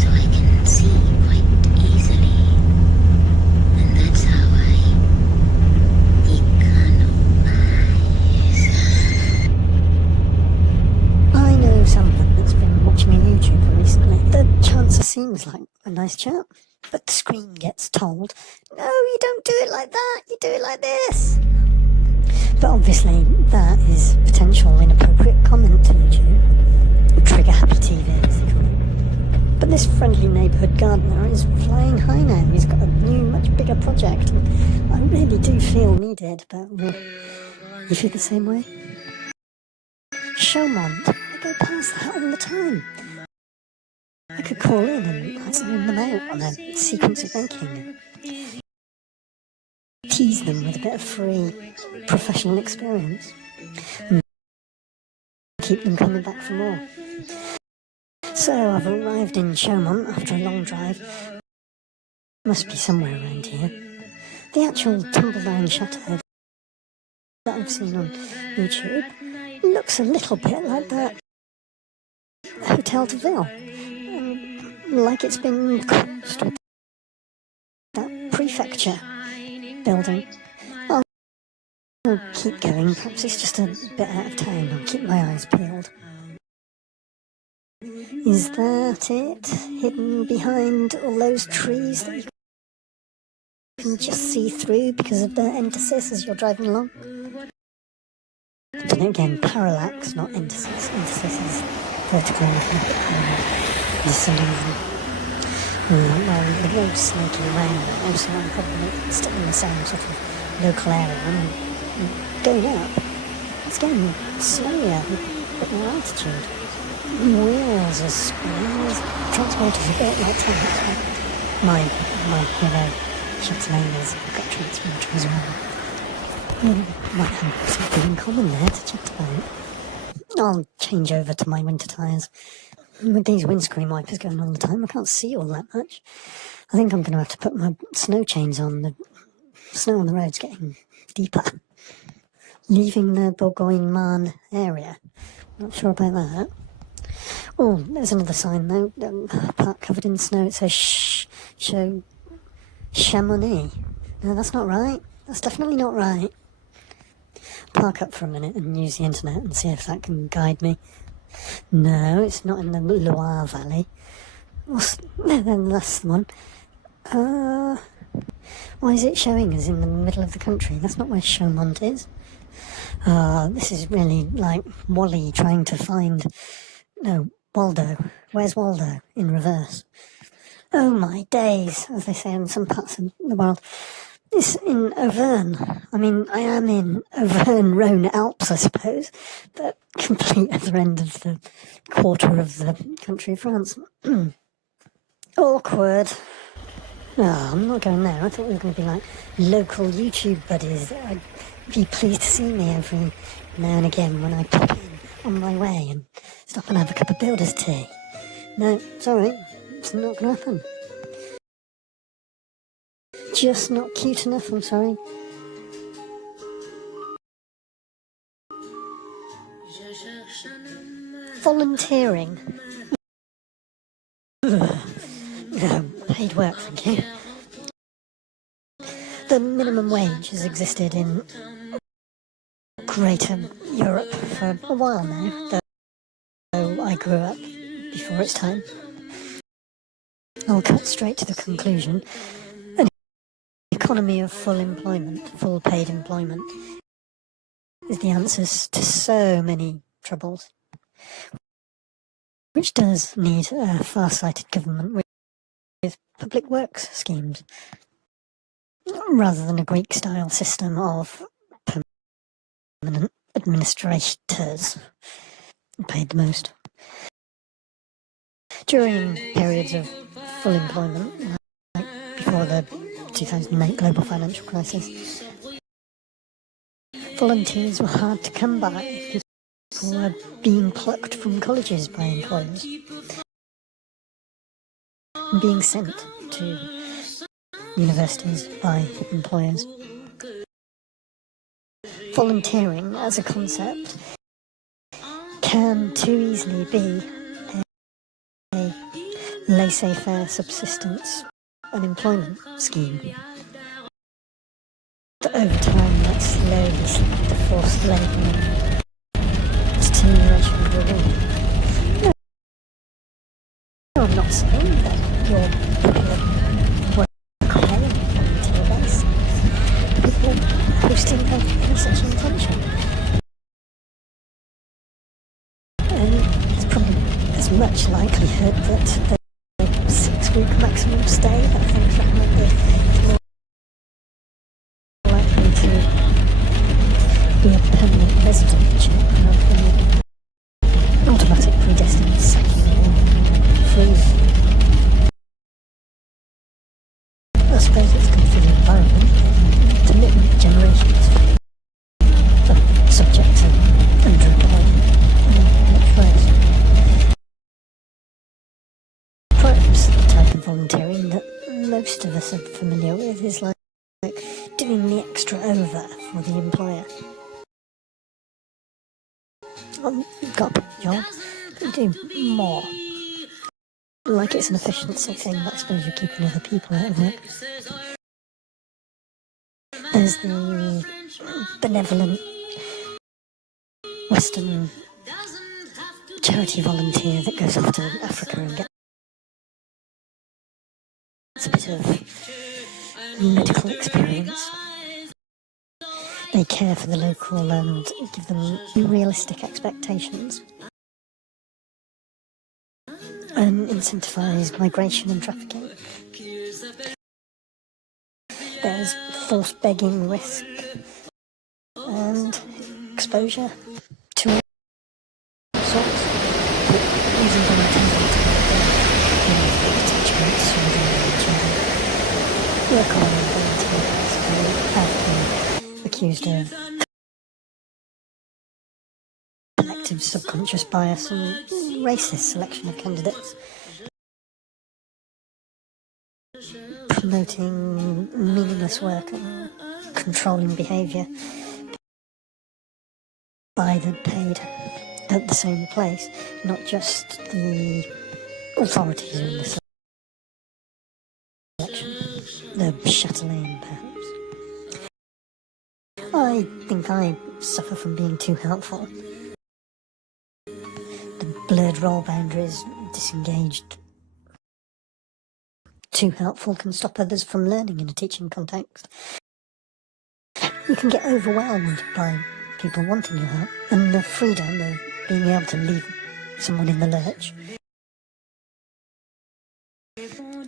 so I can see quite easily. And that's how I economize. I know someone that's been watching a YouTuber recently. The chancer seems like a nice chap, but the screen gets told, no, you don't do it like that, you do it like this. But obviously that is potential inappropriate comment to YouTube. Trigger happy TV, as they call it. But this friendly neighbourhood gardener is flying high now. He's got a new, much bigger project. And I really do feel needed, but you feel the same way? Chaumont, I go past that all the time. I could call in and sign them out on a sequence of banking. Tease them with a bit of free professional experience. And keep them coming back for more. So I've arrived in Chaumont after a long drive. Must be somewhere around here. The actual tumble-down chateau that I've seen on YouTube looks a little bit like that Hotel de Ville. Like it's been crossed with that prefecture building. I'll keep going. Perhaps it's just a bit out of town. I'll keep my eyes peeled. Is that it? Hidden behind all those trees that you can just see through because of the entasis as you're driving along? But again, parallax, not entasis. Entasis is vertical. Well, the road's snaking around now, so I'm probably still in the same sort of local area. I'm going up. It's getting slower, with more altitude. Wheels are spinning. Transporters a bit like tanks. My hero, Chateau has got transporter as well. Might have something in common there to chat about. I'll change over to my winter tyres. With these windscreen wipers going all the time, I can't see all that much. I think I'm going to have to put my snow chains on. The snow on the road's getting deeper. Leaving the Bourgogne-Marne area. Not sure about that. Oh, there's another sign though. Park covered in snow. It says Chamonix. No, that's not right. That's definitely not right. Park up for a minute and use the internet and see if that can guide me. No, it's not in the Loire Valley. Then that's the one. Why is it showing us in the middle of the country? That's not where Chaumont is. This is really like Wally trying to find... No, Waldo. Where's Waldo? In reverse. Oh my days, as they say in some parts of the world. It's in Auvergne. I mean, I am in Auvergne, Rhone, Alps, I suppose, but complete other end of the quarter of the country of France. Awkward. Oh, I'm not going there. I thought we were going to be like local YouTube buddies. I'd be pleased to see me every now and again when I pop in on my way and stop and have a cup of builder's tea. No, sorry, it's not going to happen. Just not cute enough, I'm sorry. Volunteering. No, paid work, thank you. The minimum wage has existed in Greater Europe for a while now, though I grew up before its time. I'll cut straight to the conclusion. An economy of full employment, full paid employment, is the answers to so many troubles, which does need a far-sighted government with public works schemes, rather than a Greek-style system of permanent administrators paid the most. During periods of full employment, like before the 2008 global financial crisis, volunteers were hard to come by. People were being plucked from colleges by employers and being sent to universities by employers. Volunteering as a concept can too easily be a laissez-faire subsistence unemployment scheme. But over time that slowly slipped to forced labour and deterioration of reward. No, I'm not saying that your people work away on a volunteer base. People hosting have such intention. And there's probably as much likelihood that the 6-week maximum stay that things recommended is more likely to be a permanent resident check rather than an automatic predestined sacking or freeze. I suppose it's good for the environment to limit generations, but subject to underemployment and much worse. Perhaps the type of volunteering that most of us are familiar with is like doing the extra over for the employer. You've got a job, but you do more. Like it's an efficiency thing, but I suppose you're keeping other people out of work. There's the benevolent Western charity volunteer that goes off to Africa and gets a bit of medical experience. They care for the local and give them realistic expectations and incentivise migration and trafficking. There's forced begging risk and exposure to all sorts, but using volunteering to attachments and work on volunteers who have been accused of collective subconscious bias and racist selection of candidates, promoting meaningless work and controlling behaviour by the paid at the same place, not just the authorities in the selection, the chatelaine perhaps. I think I suffer from being too helpful. The blurred role boundaries, disengaged. Too helpful can stop others from learning in a teaching context. You can get overwhelmed by people wanting your help, and the freedom of being able to leave someone in the lurch.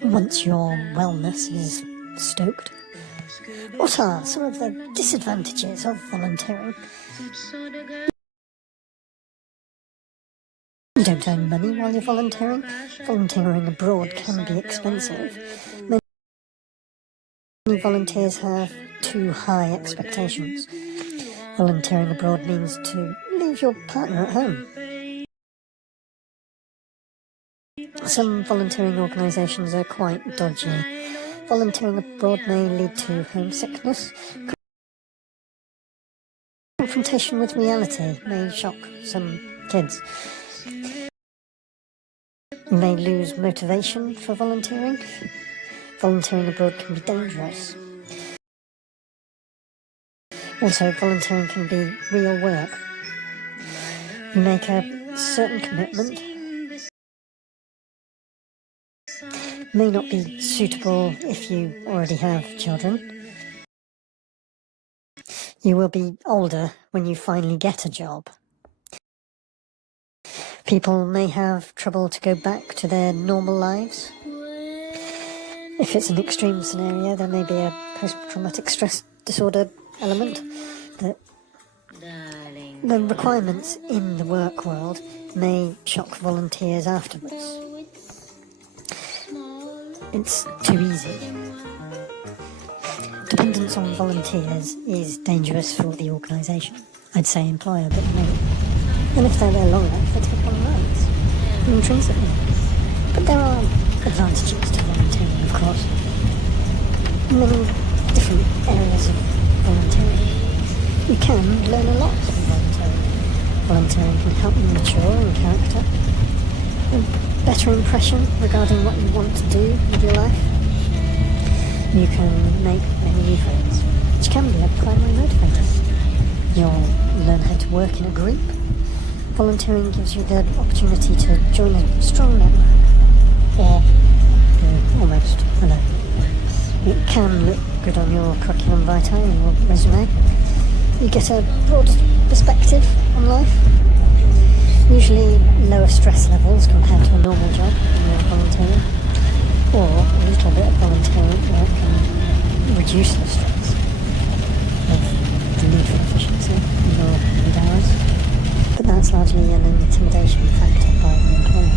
Once your wellness is stoked, What are some of the disadvantages of volunteering? You don't earn money while you're volunteering. Volunteering abroad can be expensive. Many volunteers have too high expectations. Volunteering abroad means to leave your partner at home. Some volunteering organisations are quite dodgy. Volunteering abroad may lead to homesickness. Confrontation with reality may shock some kids. You may lose motivation for volunteering. Volunteering abroad can be dangerous. Also, volunteering can be real work. You make a certain commitment. May not be suitable if you already have children. You will be older when you finally get a job. People may have trouble to go back to their normal lives. If it's an extreme scenario, there may be a post-traumatic stress disorder element. That the requirements in the work world may shock volunteers afterwards. It's too easy. Dependence on volunteers is dangerous for the organisation. I'd say employer, but no. And if they're there long enough, they take on rights, intrinsically. But there are advantages to volunteering, of course. Many different areas of volunteering. You can learn a lot from volunteering. Volunteering can help you mature in character. A better impression regarding what you want to do with your life. You can make many new friends, which can be a primary motivator. You'll learn how to work in a group. Volunteering gives you the opportunity to join a strong network, or go almost alone. It can look good on your curriculum vitae and your resume. You get a broad perspective on life. Usually lower stress levels compared to a normal job when you're volunteering. Or a little bit of volunteering work can reduce the stress of the need for efficiency in your paid hours. But that's largely an intimidation factor by the employer.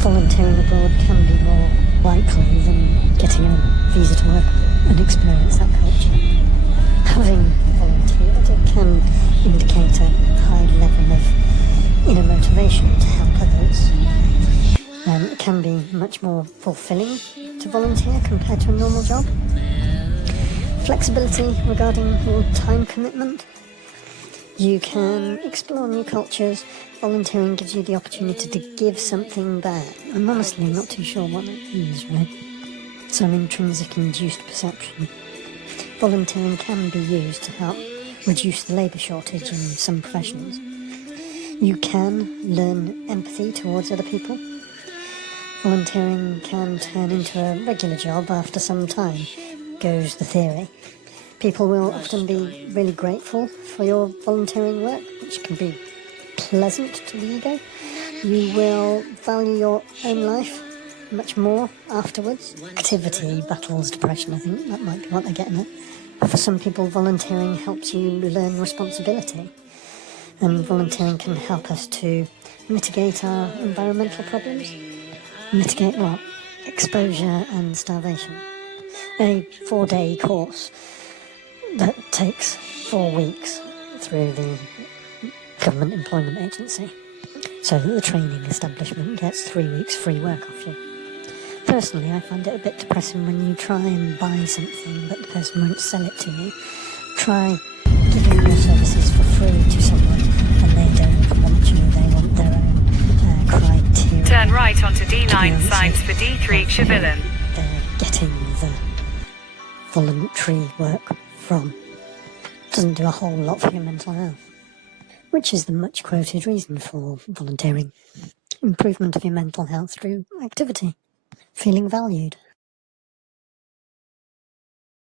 Volunteering abroad can be more likely than getting a visa to work and experience that culture. Having volunteered, it can indicate a high level of inner motivation to help others. It can be much more fulfilling to volunteer compared to a normal job. Flexibility regarding your time commitment. You can explore new cultures. Volunteering gives you the opportunity to give something back. I'm honestly not too sure what that means, really. Some intrinsic induced perception. Volunteering can be used to help reduce the labour shortage in some professions. You can learn empathy towards other people. Volunteering can turn into a regular job after some time, goes the theory. People will often be really grateful for your volunteering work, which can be pleasant to the ego. You will value your own life much more afterwards. Activity battles depression, I think that might be what they're getting at. For some people, volunteering helps you learn responsibility. And volunteering can help us to mitigate our environmental problems. Mitigate what? Exposure and starvation. A 4-day course that takes 4 weeks through the government employment agency, so that the training establishment gets 3 weeks free work off you. Personally, I find it a bit depressing when you try and buy something but the person won't sell it to you. Try giving your services for free to someone and they don't want you, they want their own criteria. Turn right onto D9 signs for D3 Chevillen. They're getting the voluntary work from. Doesn't do a whole lot for your mental health, which is the much quoted reason for volunteering. Improvement of your mental health through activity, feeling valued.